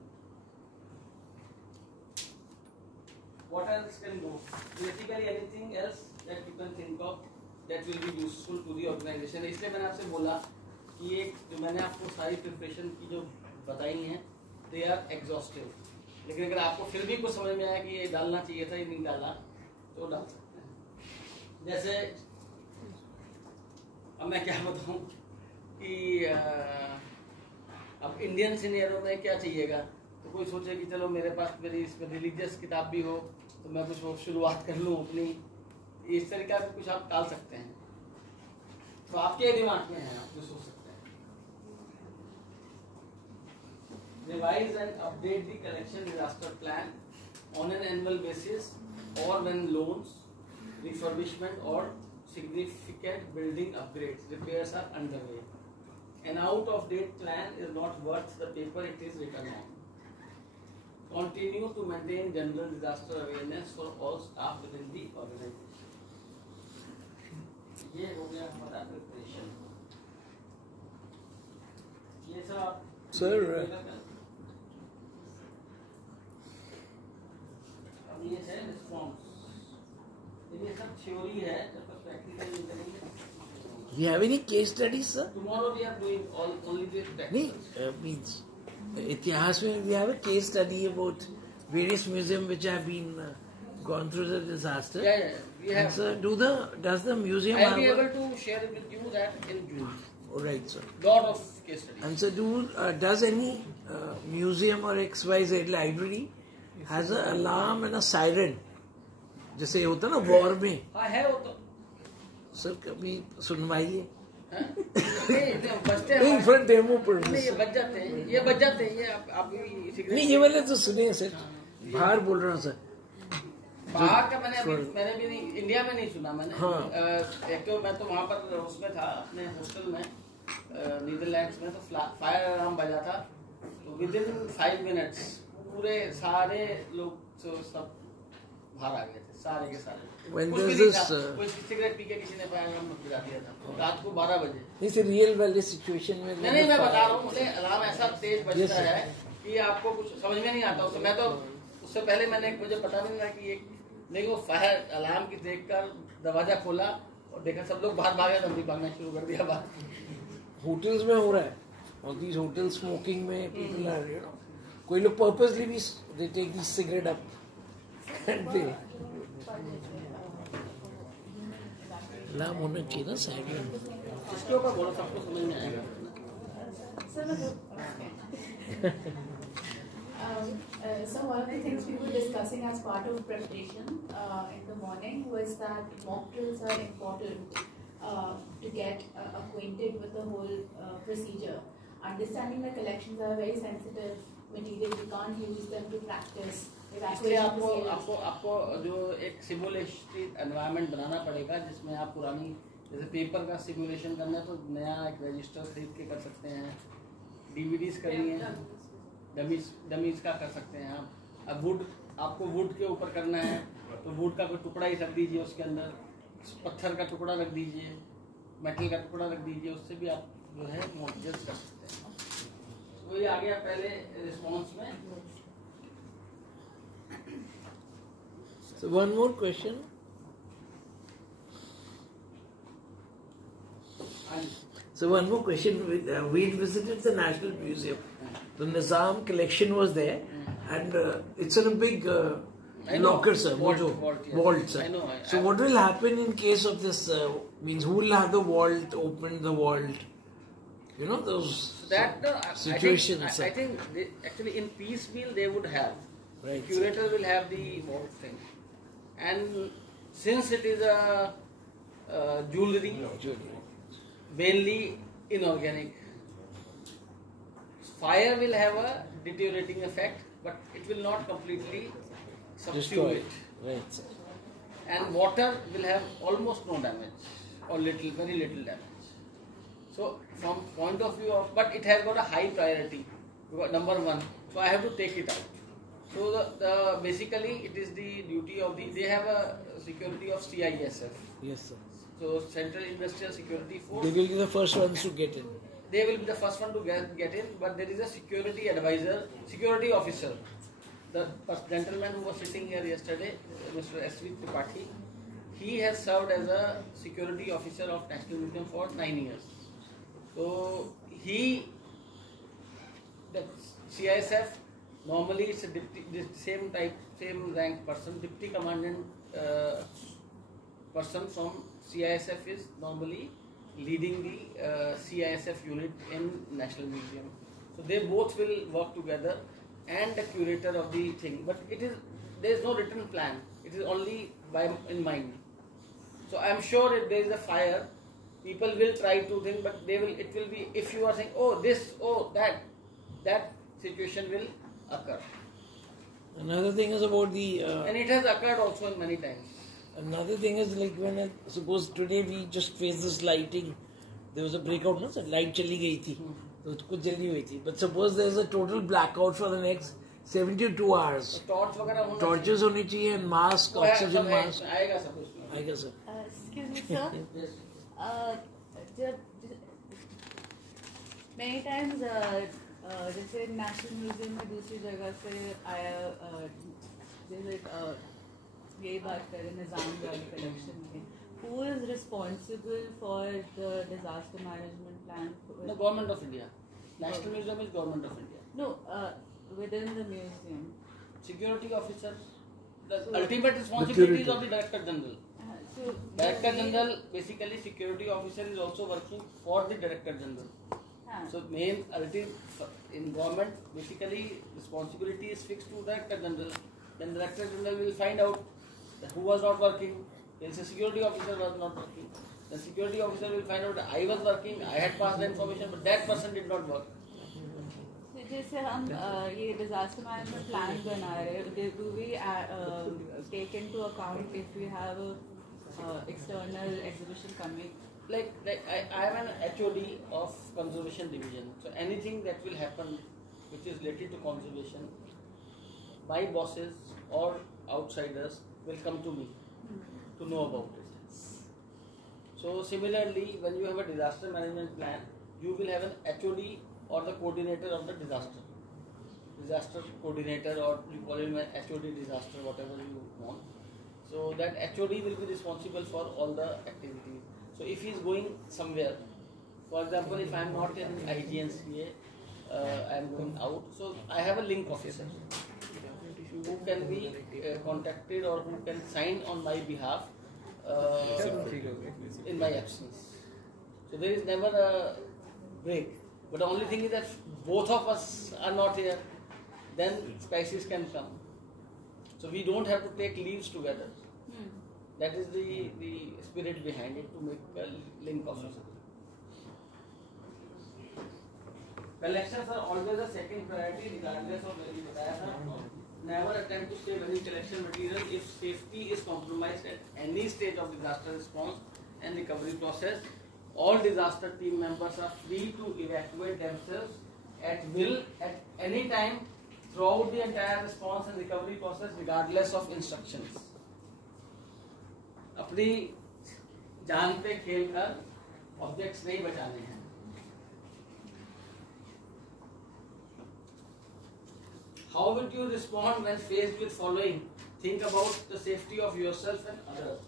what else can go? Basically anything else that you can think of that will be useful to the organization. इसलिए मैंने आपसे बोला कि ये जो मैंने आपको सारी प्रिपरेशन की जो बताई हैं they are exhaustive. लेकिन अगर आपको फिर भी कुछ समझ में आया कि ये डालना चाहिए था, ये नहीं डाला, तो डाल सकते हैं. जैसे अब मैं क्या बताऊं कि अब इंडियन सिनेरियो में क्या चाहिएगा, तो कोई सोचे कि चलो मेरे पास मेरी इसमें रिलीजियस किताब भी हो तो मैं कुछ वो शुरुआत कर लूँ अपनी, इस तरीका से कुछ आप डाल सकते हैं. तो आपके दिमाग में है, आप जो सोच सकते हैं. Revise and update the collection disaster plan on an annual basis or when loans, refurbishment or significant building upgrades, repairs are underway. An out-of-date plan is not worth the paper it is written on. Continue to maintain general disaster awareness for all staff within the organization. ये हो गया हमारा preparation. ये सब Sir, अब ये है response. ये सब theory है, जब तक practical नहीं करेंगे. we have any case studies, sir? Tomorrow we are doing only the practical. No, means इतिहास में we have a case study about various museums which have been gone through the disaster. Yeah. We have. And sir, does the museum I'll have be able to share with you that in June. All right, sir. Lot of case studies. And so does any museum or XYZ library has an alarm and a siren? जैसे होता ना वॉर में. हाँ है वो तो. सर कभी सुनवाइए. नहीं बचते नहीं फॉर डेमो नहीं, पर्पस. ये बच जाते हैं, ये बच जाते हैं, ये आप भी नहीं ये वाले तो सुने हैं सर. बाहर बोल रहा हूँ सर. बाहर का मैंने भी नहीं, इंडिया में नहीं सुना मैंने. हाँ. एक तो मैं तो वहाँ पर उसमें था अपने हॉस्टल में नीदरलैंड्स में, तो फायर अलार्म बजा था तो विद इन 5 मिनट्स पूरे सारे लोग तो सब बाहर आ गए थे, सारे के सारे. When कुछ भी there's नहीं this, था, कोई सिगरेट पी के किसी ने फायर अलार्म बजा दिया था रात को 12 बजे. नहीं सर रियल वाले सिचुएशन में. नहीं मैं बता रहा हूँ, मुझे अलार्म ऐसा तेज बजता Yes, sir. है कि आपको कुछ समझ में नहीं आता. मैं तो उससे पहले मुझे पता नहीं था कि एक नहीं, वो फायर अलार्म की देखकर दरवाजा खोला और देखा सब लोग बाहर भागे, जल्दी भागना शुरू कर दिया बाहर. होटल्स में हो रहा है और these होटल स्मोकिंग में people are कोई लोग purposely भी they take this cigarette up and they alarm होना चाहिए ना साइड में. इसके ऊपर बोलो, सबको समझ में आएगा. So one of the things we were discussing as part of preparation in the morning was that mock drills are important to get acquainted with the whole procedure. Understanding the collections are very sensitive material, we can't use them to practice इसलिए evacuation आपको जो एक सिमुलेशन एनवायरनमेंट बनाना पड़ेगा जिसमें आप पुरानी जैसे पेपर का सिमुलेशन करना है तो नया एक रजिस्टर खरीद के कर सकते हैं. डीवीडीज करनी है, डमीज का कर सकते हैं आप. अब वुड आपको वुड के ऊपर करना है तो वुड का कोई टुकड़ा ही रख दीजिए, उसके अंदर पत्थर का टुकड़ा रख दीजिए, मेटल का टुकड़ा रख दीजिए, उससे भी आप जो है मॉडल्स कर सकते हैं. तो ये आ गया पहले रिस्पॉन्स में. So one more question. So one more question. We visited the National Museum. The Nizam collection was there, and it's in a big locker, sir. Vault, sir. I know. So what will happen in case of this? Means who will have the vault? Open the vault. You know those situations. I think actually in piecemeal they would have. Right. Curator will have the vault thing, and since it is a jewelry, mainly inorganic, fire will have a deteriorating effect, but it will not completely subdue it. Right, sir. And water will have almost no damage or very little damage. So from point of view of, but it has got a high priority. Number one, so I have to take it out. So the basically it is the duty of they have a security of CISF. Yes, sir. So Central Industrial Security Force. They will be the first ones to get in. They will be the first one to get in, but there is a security advisor, security officer the gentleman who was sitting here yesterday, Mr. S.V. Tripathi, he has served as a security officer of National Museum for 9 years. So the CISF normally it's a same rank person, deputy commandant person from CISF is normally leading the CISF unit in National Museum. So they both will work together and the curator of the thing. But there is no written plan. It is only in mind. So I am sure if there is a fire, people will try to think, but it will be, if you are saying, oh this, oh that situation will occur. Another thing is about the... and it has occurred also in many times. Another thing is like when suppose today we just face this lighting, there was a breakout, no? So light chali gayi thi. So kuch jaldi hui thi. But suppose there is a total blackout for the next 72 hours. Torches honi chahiye and mask, oxygen mask. Aayega sir. Excuse me, sir. Yes. Many times, जैसे नेशनल म्यूजियम में दूसरी जगह से आया, जैसे यही बात करें निज़ाम वाली कलेक्शन में, who is responsible for the disaster management plan? The Government of India. National Museum is Government of India. No, within the museum. Security officer. The ultimate responsibility is of the Director General. So Director General, basically security officer is also working for the Director General. So main in government, basically responsibility is fixed to Director General. Then Director General will find out who was not working. There is a security officer was not working. The security officer will find out that I was working, I had passed the information, but that person did not work. So जैसे हम ये disaster management plan बना रहे, do we take into account if we have a external exhibition coming? Like I am an HOD of conservation division. So anything that will happen which is related to conservation, my bosses or outsiders will come to me to know about it. So similarly, when you have a disaster management plan, you will have an HOD or the coordinator of the disaster coordinator, or you call him an HOD disaster, whatever you want. So that HOD will be responsible for all the activities. So if he is going somewhere, for example, if I am not in IGNCA, I am going out, so I have a link officer who can be contacted or who can sign on my behalf in my absence. So there is never a break. But the only thing is that both of us are not here, then crisis can come. So we don't have to take leaves together. That is the spirit behind it, to make a link officer. Collections are always a second priority regardless of where you are. Never attempt to save any collection material if safety is compromised at any stage of disaster response and recovery process. All disaster team members are free to evacuate themselves at will at any time throughout the entire response and recovery process regardless of instructions. अपनी जान पे खेल कर ऑब्जेक्ट्स नहीं बचाने हैं. How would you respond when faced with following? Think about the safety of yourself and others.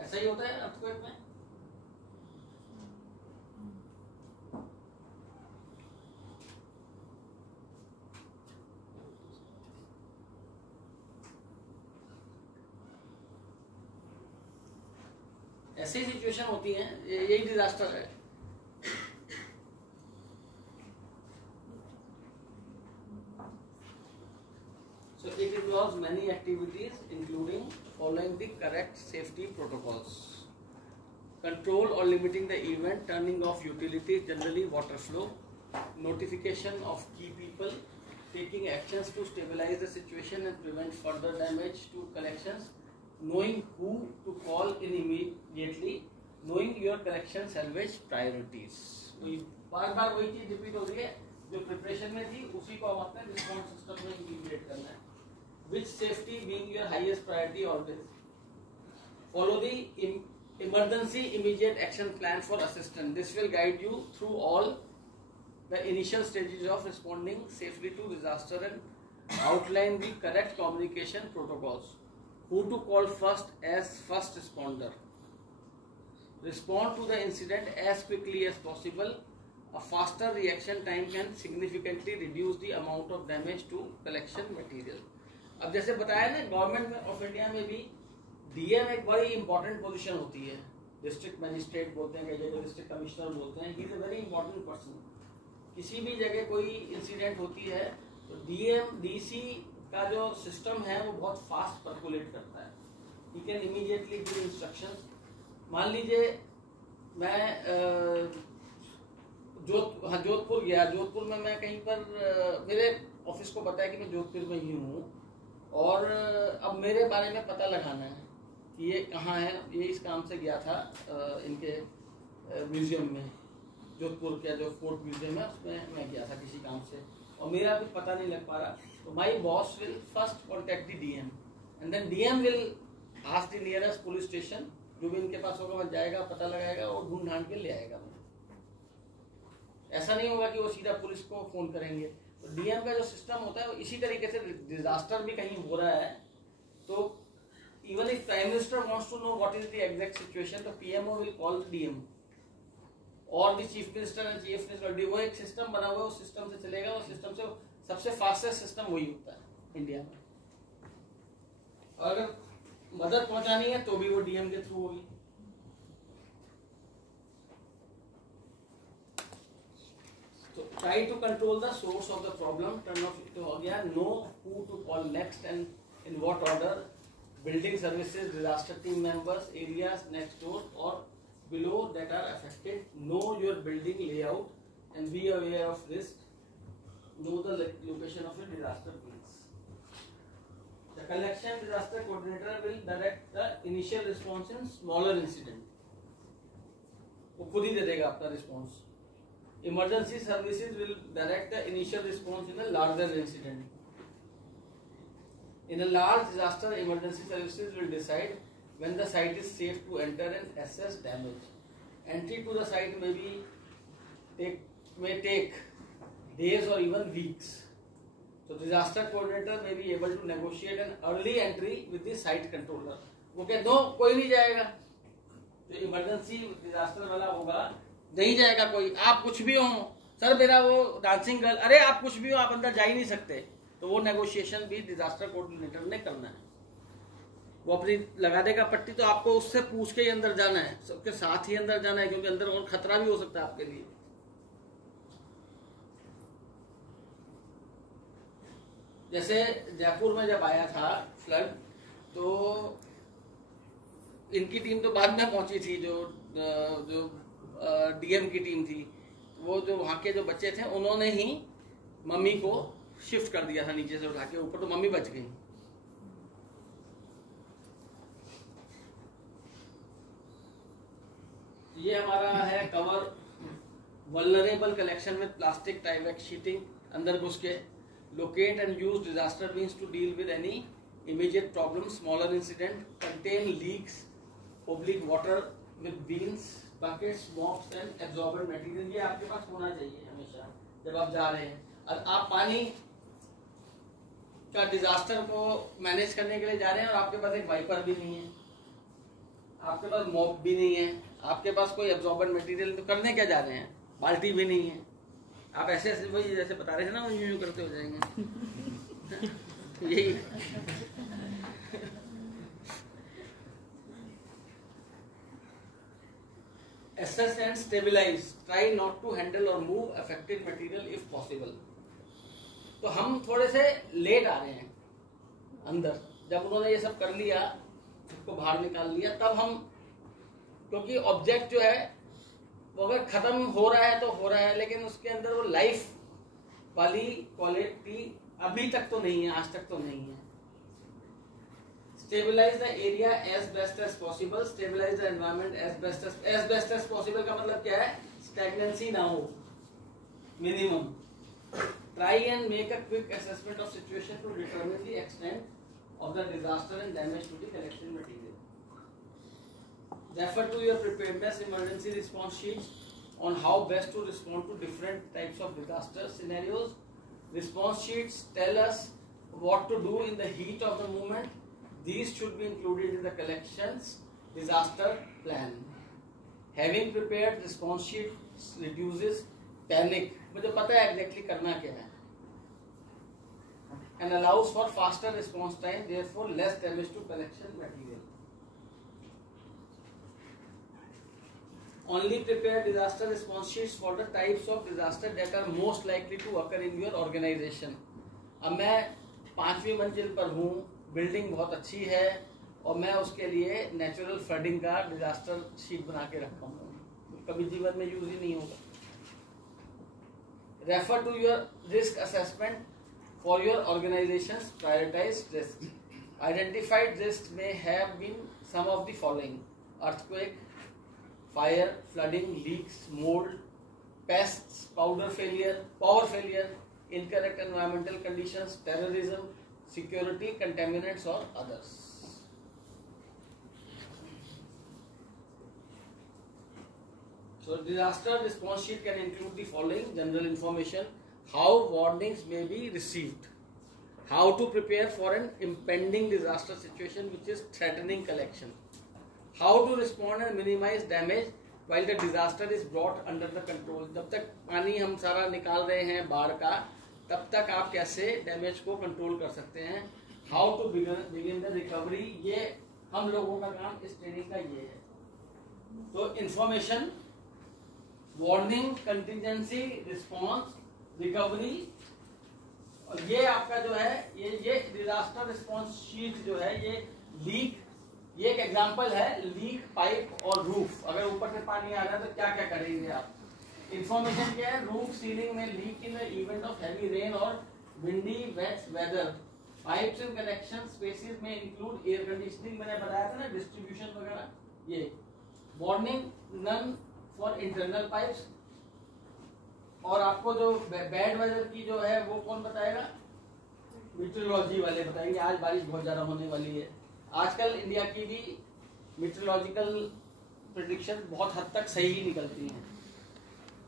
ऐसा ही होता है अर्थक्वेक में. ऐसी सिचुएशन होती हैं, यही डिजास्टर है. So it involves many activities including following the correct safety protocols. Control or limiting the event, turning off utilities, generally water flow, notification of key people, taking actions to stabilize the situation and prevent further damage to collections, knowing who to call in immediately, knowing your collection salvage priorities. बार बार वही चीज रिपीट हो रही है जो प्रिपरेशन में थी, उसी को हम अपने रिस्पॉन्स सिस्टम में इंटीग्रेट करना है. Which safety being your highest priority always. Follow the emergency immediate action plan for assistance. This will guide you through all the initial stages of responding safely to disaster and outline the correct communication protocols. Who to call first as first responder. Respond to the incident as quickly as possible. A faster reaction time can significantly reduce the amount of damage to collection material. अब जैसे बताया ना, गवर्नमेंट ऑफ इंडिया में भी डीएम एक बड़ी इंपॉर्टेंट पोजीशन होती है. डिस्ट्रिक्ट मजिस्ट्रेट बोलते हैं, कई जगह डिस्ट्रिक्ट कमिश्नर बोलते हैं. He is a very important person. किसी भी जगह कोई इंसिडेंट होती है तो डीएम डीसी का जो सिस्टम है वो बहुत फास्ट सर्कुलेट करता है. He can immediately give instructions. मान लीजिए मैं जोधपुर गया. जोधपुर में मैं कहीं पर मेरे ऑफिस को पता है कि मैं जोधपुर में ही हूँ और अब मेरे बारे में पता लगाना है कि ये कहाँ है. ये इस काम से गया था इनके म्यूजियम में. जोधपुर का जो फोर्ट म्यूजियम है उसमें मैं गया था किसी काम से और मेरा भी पता नहीं लग पा रहा. तो my boss will first contact the DM and then DM will ask the nearest police station. जो भी इनके पास होगा वह जाएगा, पता लगाएगा और ढूंढ ढांड के ले आएगा. ऐसा नहीं होगा कि वो सीधा पुलिस को फोन करेंगे. तो डीएम का जो सिस्टम होता है वो इसी तरीके से. डिजास्टर भी कहीं हो रहा है तो even if prime minister wants to know what is the exact situation, तो PMO will call the DM और the chief minister and chief minister. वो एक सिस्टम बना हुआ है, उस सिस्टम से चलेगा. उस सिस्टम से सबसे फास्टेस्ट सिस्टम वही होता है इंडिया में. और अगर मदद पहुंचानी है तो भी वो डीएम के थ्रू होगी. So try to control the source of the problem. Turn off तो हो गया. Know who to call next and in what order. Building services, disaster team members, areas next door or below that are affected. Know your building layout and be aware of risk. Know the location of your disaster place. The collection disaster coordinator will direct the initial response in smaller incident. वो खुद ही दे देगा अपना response. Emergency services will direct the initial response in a larger incident. In a large disaster, emergency services will decide when the site is safe to enter and assess damage. Entry to the site may take days or even weeks. So disaster coordinator may be able to negotiate an early entry with the site controller. वो कहते दो कोई नहीं जाएगा. जो इमरजेंसी डिजास्टर वाला होगा नहीं जाएगा कोई. आप कुछ भी हो, सर मेरा वो डांसिंग गर्ल, अरे आप कुछ भी हो, आप अंदर जा ही नहीं सकते. तो वो नेगोशिएशन भी डिजास्टर कोऑर्डिनेटर ने करना है. वो अपनी लगा देगा पट्टी, तो आपको उससे पूछ के ही अंदर जाना है, सबके साथ ही अंदर जाना है, क्योंकि अंदर और खतरा भी हो सकता है आपके लिए. जैसे जयपुर में जब आया था फ्लड, तो इनकी टीम तो बाद में पहुंची थी. जो डीएम की टीम थी, वो जो वहां के जो बच्चे थे उन्होंने ही मम्मी को शिफ्ट कर दिया था नीचे से उठा के ऊपर, तो मम्मी बच गई. ये हमारा है cover. Vulnerable collection with plastic Tyvek sheeting. अंदर घुस के locate and use disaster means to deal with any immediate problem. Smaller incident contain leaks, oblique water with beans, buckets, mops and absorbent material. ये आपके पास होना चाहिए हमेशा जब आप जा रहे हैं. और आप पानी का डिजास्टर को मैनेज करने के लिए जा रहे हैं और आपके पास एक वाइपर भी नहीं है, आपके पास मॉप भी नहीं है, आपके पास कोई एब्जॉर्बेंट मटेरियल, तो करने क्या जा रहे हैं? बाल्टी भी नहीं है. आप ऐसे ऐसे वही जैसे बता रहे थे ना, वो यूं करते हो जाएंगे. यही assess and stabilize. Try not to handle or move affected material if possible. तो हम थोड़े से लेट आ रहे हैं अंदर. जब उन्होंने ये सब कर लिया, उसको बाहर निकाल लिया, तब हम, क्योंकि ऑब्जेक्ट जो है वो अगर खत्म हो रहा है तो हो रहा है, लेकिन उसके अंदर वो लाइफ वाली क्वालिटी अभी तक तो नहीं है, आज तक तो नहीं है. Stabilize the area as best as possible. Stabilize the environment as best as possible का मतलब क्या है? Stagnancy ना हो, minimum. Try and make a quick assessment of situation to determine the extent of the disaster and damage to the collection material. refer to your preparedness emergency response sheets on how best to respond to different types of disaster scenarios. Response sheets tell us what to do in the heat of the moment. These should be included in the collections disaster plan. Having prepared response sheets reduces panic. मुझे पता है exactly करना क्या है. And allows for faster response time, therefore less damage to collection material. Only prepare disaster response sheets for the types of disaster that are most likely to occur in your organization. अब मैं 5वीं मंजिल पर हूँ, बिल्डिंग बहुत अच्छी है और मैं उसके लिए नेचुरल फ्लडिंग का डिजास्टर शीट बना के रखा हूँ, कभी जीवन में यूज ही नहीं होगा. Refer to your risk assessment for your organization's prioritized risks. Identified risks may have been some of the following: earthquake, fire, flooding, leaks, mold, pests, power failure, incorrect environmental conditions, terrorism, security, contaminants or others. So disaster response sheet can include the following: general information, how warnings may be received, how to prepare for an impending disaster situation which is threatening collection, how to respond and minimize damage while the disaster is brought under the control. जब तक पानी हम सारा निकाल रहे हैं बाढ़ का, तब तक आप कैसे डैमेज को कंट्रोल कर सकते हैं. How to begin the recovery, ये हम लोगों का काम इस ट्रेनिंग का ये है. तो information, warning, contingency, response, recovery, और ये आपका जो है ये डिजास्टर रिस्पॉन्स शीट जो है ये लीक, ये एक एग्जांपल है. लीक पाइप और रूफ, अगर ऊपर से पानी आ रहा है तो क्या क्या करेंगे आप. इंफॉर्मेशन क्या है? रूफ सीलिंग में leak in the event of heavy rain और windy wet weather. Pipes and connection spaces में इंक्लूड एयर कंडीशनिंग, मैंने बताया था ना, डिस्ट्रीब्यूशन वगैरह. ये warning, none for internal pipes. और आपको जो बैड वेदर की जो है वो कौन बताएगा? मीटरोलॉजी वाले बताएंगे. आज बारिश बहुत ज्यादा होने वाली है. आजकल इंडिया की भी मीटरोलॉजिकल प्रेडिक्शन बहुत हद तक सही ही निकलती हैं.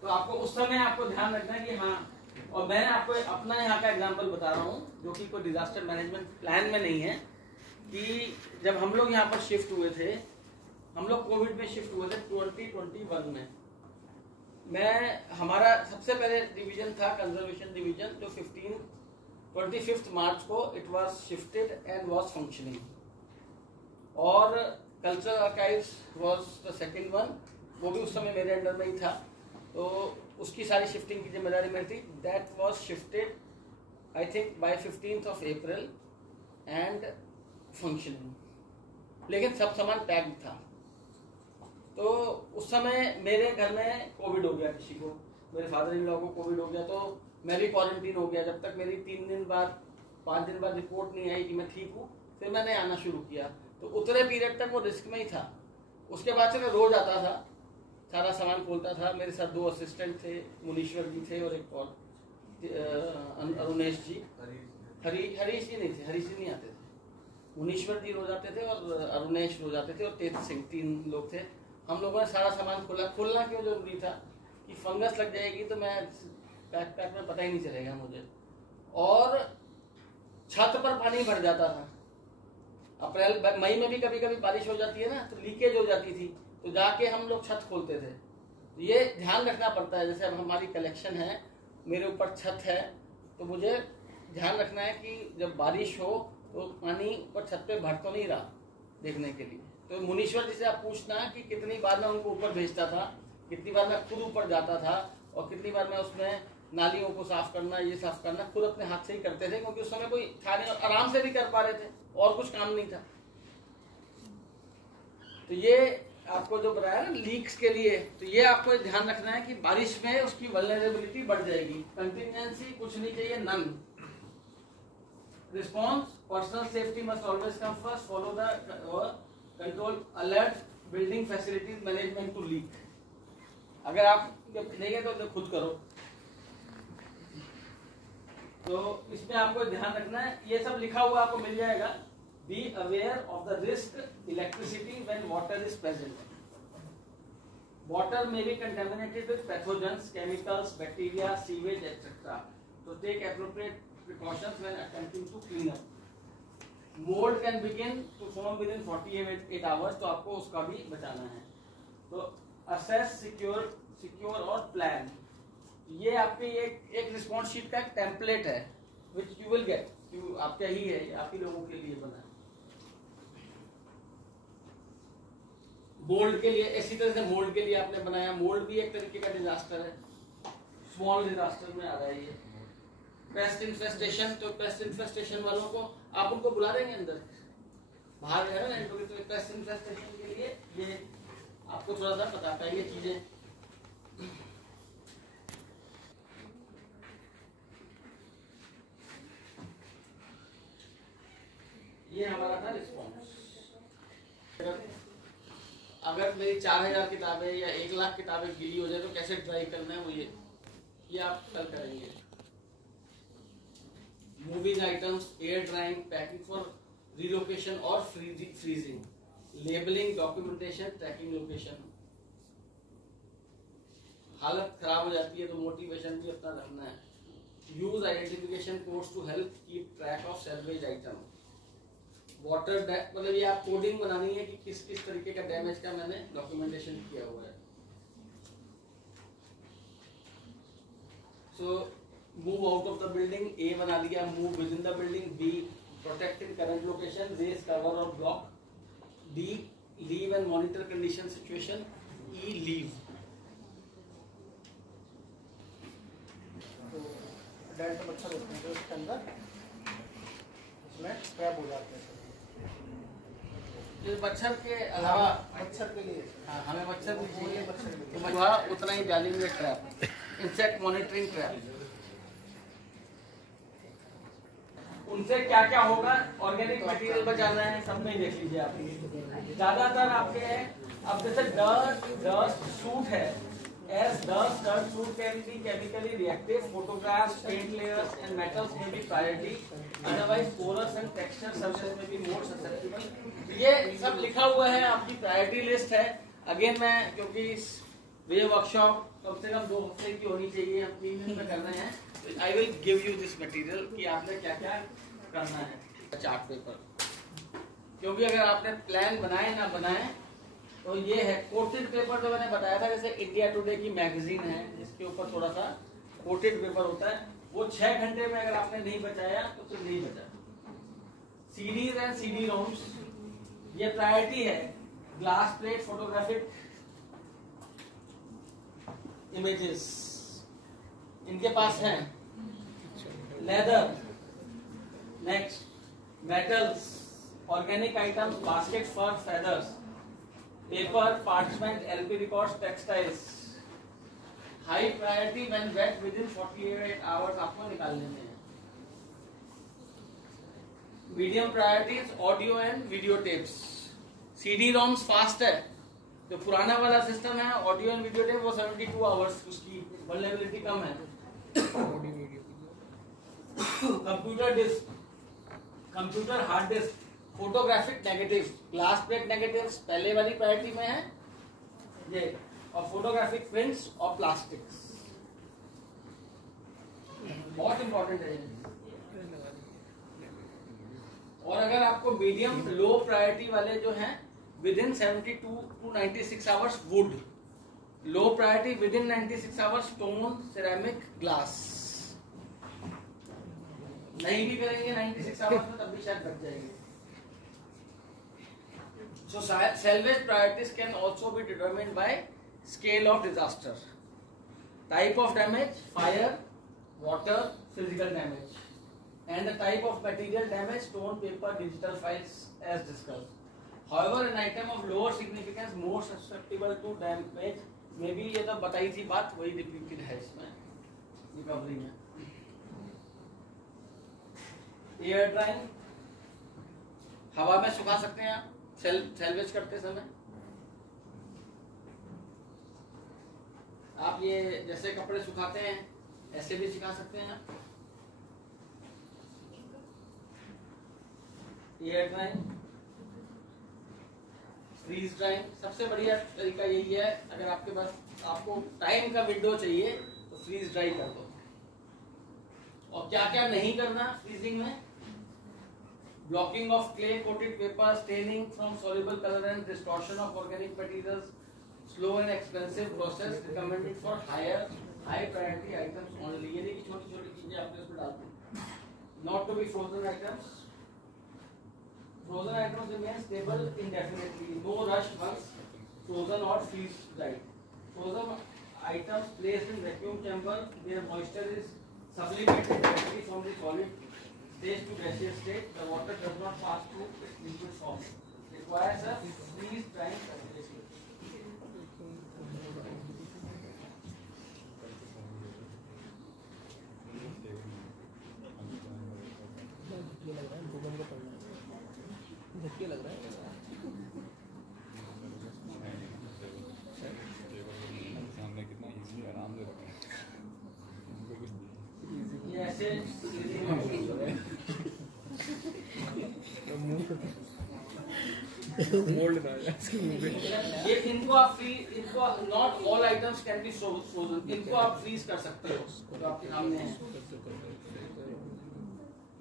तो आपको उस समय आपको ध्यान रखना है कि हाँ. और मैं आपको अपना यहाँ का एग्जांपल बता रहा हूँ जो कि कोई डिजास्टर मैनेजमेंट प्लान में नहीं है, कि जब हम लोग यहाँ पर शिफ्ट हुए थे, हम लोग कोविड में शिफ्ट हुए थे 2021 में. हमारा सबसे पहले डिवीजन था कंजर्वेशन डिवीजन, जो 25 मार्च को it was shifted and was functioning. और cultural archives was the second one, वो भी उस समय मेरे अंडर में ही था. तो उसकी सारी शिफ्टिंग की जिम्मेदारी मेरी थी. That was shifted I think by 15 April and functioning. लेकिन सब सामान पैक्ड था. तो उस समय मेरे घर में कोविड हो गया, किसी को, मेरे फादर इन लॉ को कोविड हो गया. तो मैं भी क्वारंटीन हो गया जब तक मेरी 5 दिन बाद रिपोर्ट नहीं आई कि मैं ठीक हूँ. फिर मैंने आना शुरू किया. तो उतने पीरियड तक वो रिस्क में ही था. उसके बाद से मैं रोज आता था, सारा सामान खोलता था. मेरे साथ 2 असिस्टेंट थे, मुनीश्वर जी थे और एक और अरुणेश जी. हरीश जी नहीं थे, हरीश जी नहीं आते थे. मुनीश्वर जी रोज आते थे और अरुणेश रोज आते थे और तेज सिंह, 3 लोग थे. हम लोगों ने सारा सामान खोलना क्यों जरूरी था? कि फंगस लग जाएगी तो मैं पैक में पता ही नहीं चलेगा मुझे. और छत पर पानी भर जाता था. अप्रैल मई में भी कभी कभी बारिश हो जाती है ना, तो लीकेज हो जाती थी. तो जाके हम लोग छत खोलते थे. तो ये ध्यान रखना पड़ता है. जैसे अब हमारी कलेक्शन है, मेरे ऊपर छत है, तो मुझे ध्यान रखना है कि जब बारिश हो तो पानी ऊपर छत पे भर तो नहीं रहा, देखने के लिए. तो मुनीश्वर जी से आप पूछना कि कितनी बार मैं उनको ऊपर भेजता था, कितनी बार मैं खुद ऊपर जाता था, और कितनी बार मैं उसमें नालियों को साफ करना, ये साफ करना खुद अपने हाथ से ही करते थे. क्योंकि उस समय कोई था नहीं, आराम से भी कर पा रहे थे और कुछ काम नहीं था. तो ये आपको जो बताया ना लीक्स के लिए, तो ये आपको ध्यान रखना है कि बारिश में उसकी वल्नरेबिलिटी बढ़ जाएगी. कंटिजेंसी कुछ नहीं चाहिए, none. Response, personal safety must always come first, follow the control alert, building facilities management to leak. अगर आप देंगे तो खुद करो. तो इसमें आपको ध्यान रखना है, ये सब लिखा हुआ आपको मिल जाएगा. Be aware of the risk electricity when water is present. Water may be contaminated with pathogens, chemicals, bacteria, sewage, etc. So take appropriate precautions when attempting to clean up. Mold can begin to form within 48 hours, तो आपको उसका भी बचाना है. तो assess, secure और plan. ये आपके एक रिस्पॉन्स शीट का एक टेम्पलेट है, which you will get. आपका ही है, आप ही लोगों के लिए बना है. मोल्ड के लिए इसी तरह से मोल्ड के लिए आपने बनाया. मोल्ड भी एक तरीके का डिजास्टर है, स्मॉल डिजास्टर में आ रहा है ये. पेस्ट इन्फेस्टेशन, तो पेस्ट इन्फेस्टेशन वालों को आप उनको बुला देंगे अंदर, बाहर है ना, तो पेस्ट इन्फेस्टेशन के लिए ये आपको थोड़ा सा बताता है ये चीजें. ये हमारा था रिस्पॉन्स. अगर मेरी 4000 किताबें या 1,00,000 किताबें गीली हो जाए तो कैसे ड्राई करना है, वो ये आप कल करेंगे. Moving items, air drying, packing for relocation और freezing, labelling, documentation, tracking location. हालत खराब हो जाती है तो मोटिवेशन भी अपना रखना है. Use identification codes to help keep track of salvage item. Water मतलब ये आप कोडिंग बनानी है कि किस किस तरीके का डैमेज का मैंने डॉक्यूमेंटेशन किया हुआ है. So move out of the building, A बना दिया. Move within the building, B protect in current location, raise cover और block, D leave and monitor condition situation, E leave. तो डेड में मच्छर होते हैं जो उसके अंदर उसमें ट्रैप हो जाते हैं. मच्छर के अलावा मच्छर के लिए हमें मच्छर भी चाहिए, मच्छर के लिए. तो मछुआरा उतना ही डालेंगे ट्रैप. Insect monitoring trap. उनसे क्या क्या होगा, ऑर्गेनिक मटेरियल बचाना है, सब में देख लीजिए आप. ज्यादातर आपके अब जैसे डस्ट सूट है, as dust suit can be chemically reactive, photographs, paint layers and metals may be priority, otherwise porous and texture surface may be more susceptible. ये सब लिखा हुआ है, आपकी प्रायोरिटी लिस्ट है. अगेन मैं क्योंकि ये वर्कशॉप कम से कम 2 हफ्ते की होनी चाहिए, हम 3 दिन में कर रहे हैं, तो I will give you this material कि आपने क्या क्या करना है. चार्ट पेपर, क्योंकि अगर आपने प्लान बनाए ना बनाए तो ये है. कोटेड पेपर जो मैंने बताया था, जैसे इंडिया टुडे की मैगजीन है जिसके ऊपर थोड़ा सा कोटेड पेपर होता है, वो 6 घंटे में अगर आपने नहीं बचाया तो फिर नहीं बचा. सीडीज एंड सीडी रोम्स, ये प्रायोरिटी है. ग्लास प्लेट, फोटोग्राफिक इमेजेस इनके पास है. Leather, next metals, organic items, basket for feathers, paper, parchment, LP records, textiles. High priority when wet within 48 hours आपको निकालने में है. Medium priorities audio and video tapes. CD-ROMs fast है, जो पुराना वाला सिस्टम है ऑडियो एंड वीडियो टेप, वो 72 आवर्स उसकी वल्नरेबिलिटी कम है. Computer disk, computer hard disk, photographic negative, glass plate negatives पहले वाली प्रायोरिटी में है ये, और फोटोग्राफिक प्रिंट्स और प्लास्टिक्स बहुत इंपॉर्टेंट है. और अगर आपको मीडियम लो प्रायोरिटी वाले जो हैं with in 72 to 96 hours, would. Low priority with in 96 hours, stone, ceramic, glass. नहीं भी करेंगे 96 आवर्स में तब भी शायद बच जाएगी. So salvage priorities can also be determined by scale of disaster, type of damage, fire, water, physical damage, and the type of material damage, stone, paper, digital files as discussed. However, an item of lower significance more susceptible to damage may be, ये तो बताई थी बात, वही रिपीटेड है इसमें रिकवरी में. एयर ड्राइंग, हवा में सुखा सकते हैं आप सैल्वेज करते समय. आप ये जैसे कपड़े सुखाते हैं ऐसे भी सुखा सकते हैं आप. एयर ड्राइंग, फ्रीज ड्राइंग सबसे बढ़िया तरीका यही है, अगर आपके पास आपको टाइम का विंडो चाहिए तो फ्रीज ड्राई कर दो। और क्या क्या नहीं करना फ्रीजिंग में, blocking of clay coated paper, staining from soluble colour and distortion of organic materials, slow and expensive process, recommended for high priority items only. ये देखिए छोटी छोटी चीजें आपने उसमें डालते हैं। Not to be frozen items, frozen items remain stable indefinitely, no rush once frozen or freeze dried. Frozen items placed in vacuum chamber where moisture is sublimated directly from the solid stage to gaseous state, the water does not pass through its liquid form, requires a freeze drying facility. धक्के लग रहा है। सामने कितना इजी आराम से रखा है। ये ऐसे ये इनको आप फ्री, इनको not all items can be frozen, इनको आप फ्रीज कर सकते हो जो आपके सामने है।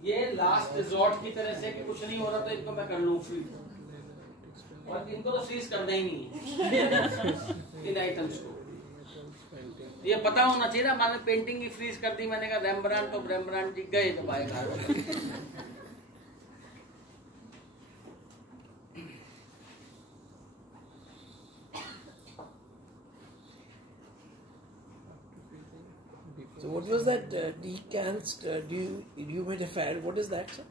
ये लास्ट रिजॉर्ट की तरह से कि कुछ नहीं हो रहा तो इनको मैं कर लूं फ्रीज, और इनको तो फ्रीज करना ही नहीं है इन आइटम्स को। ये पता होना चाहिए ना, मैंने पेंटिंग की फ्रीज कर दी, मैंने कहा रेम्ब्रांड तो रेम्ब्रांड जी गए तो पाए घर। So what was that decants? You might have had. What is that, sir?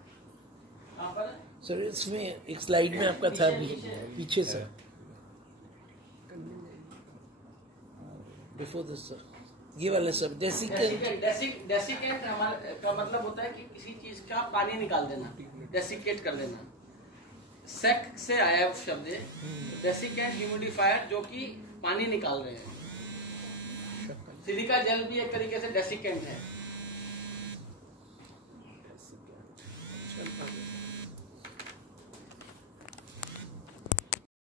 Sir, इसमें एक स्लाइड में आपका था पीछे सर, बिफोर दिस सर, ये वाला सर डेसिकेट हमारे का मतलब होता है कि किसी चीज का पानी निकाल देना, डेसिकेट कर देना। सेक से आया शब्द है, डेसिकेट ह्यूमिडिफायर जो कि पानी निकाल रहे हैं। सिलिका जेल भी एक तरीके से डेसिकेंट है।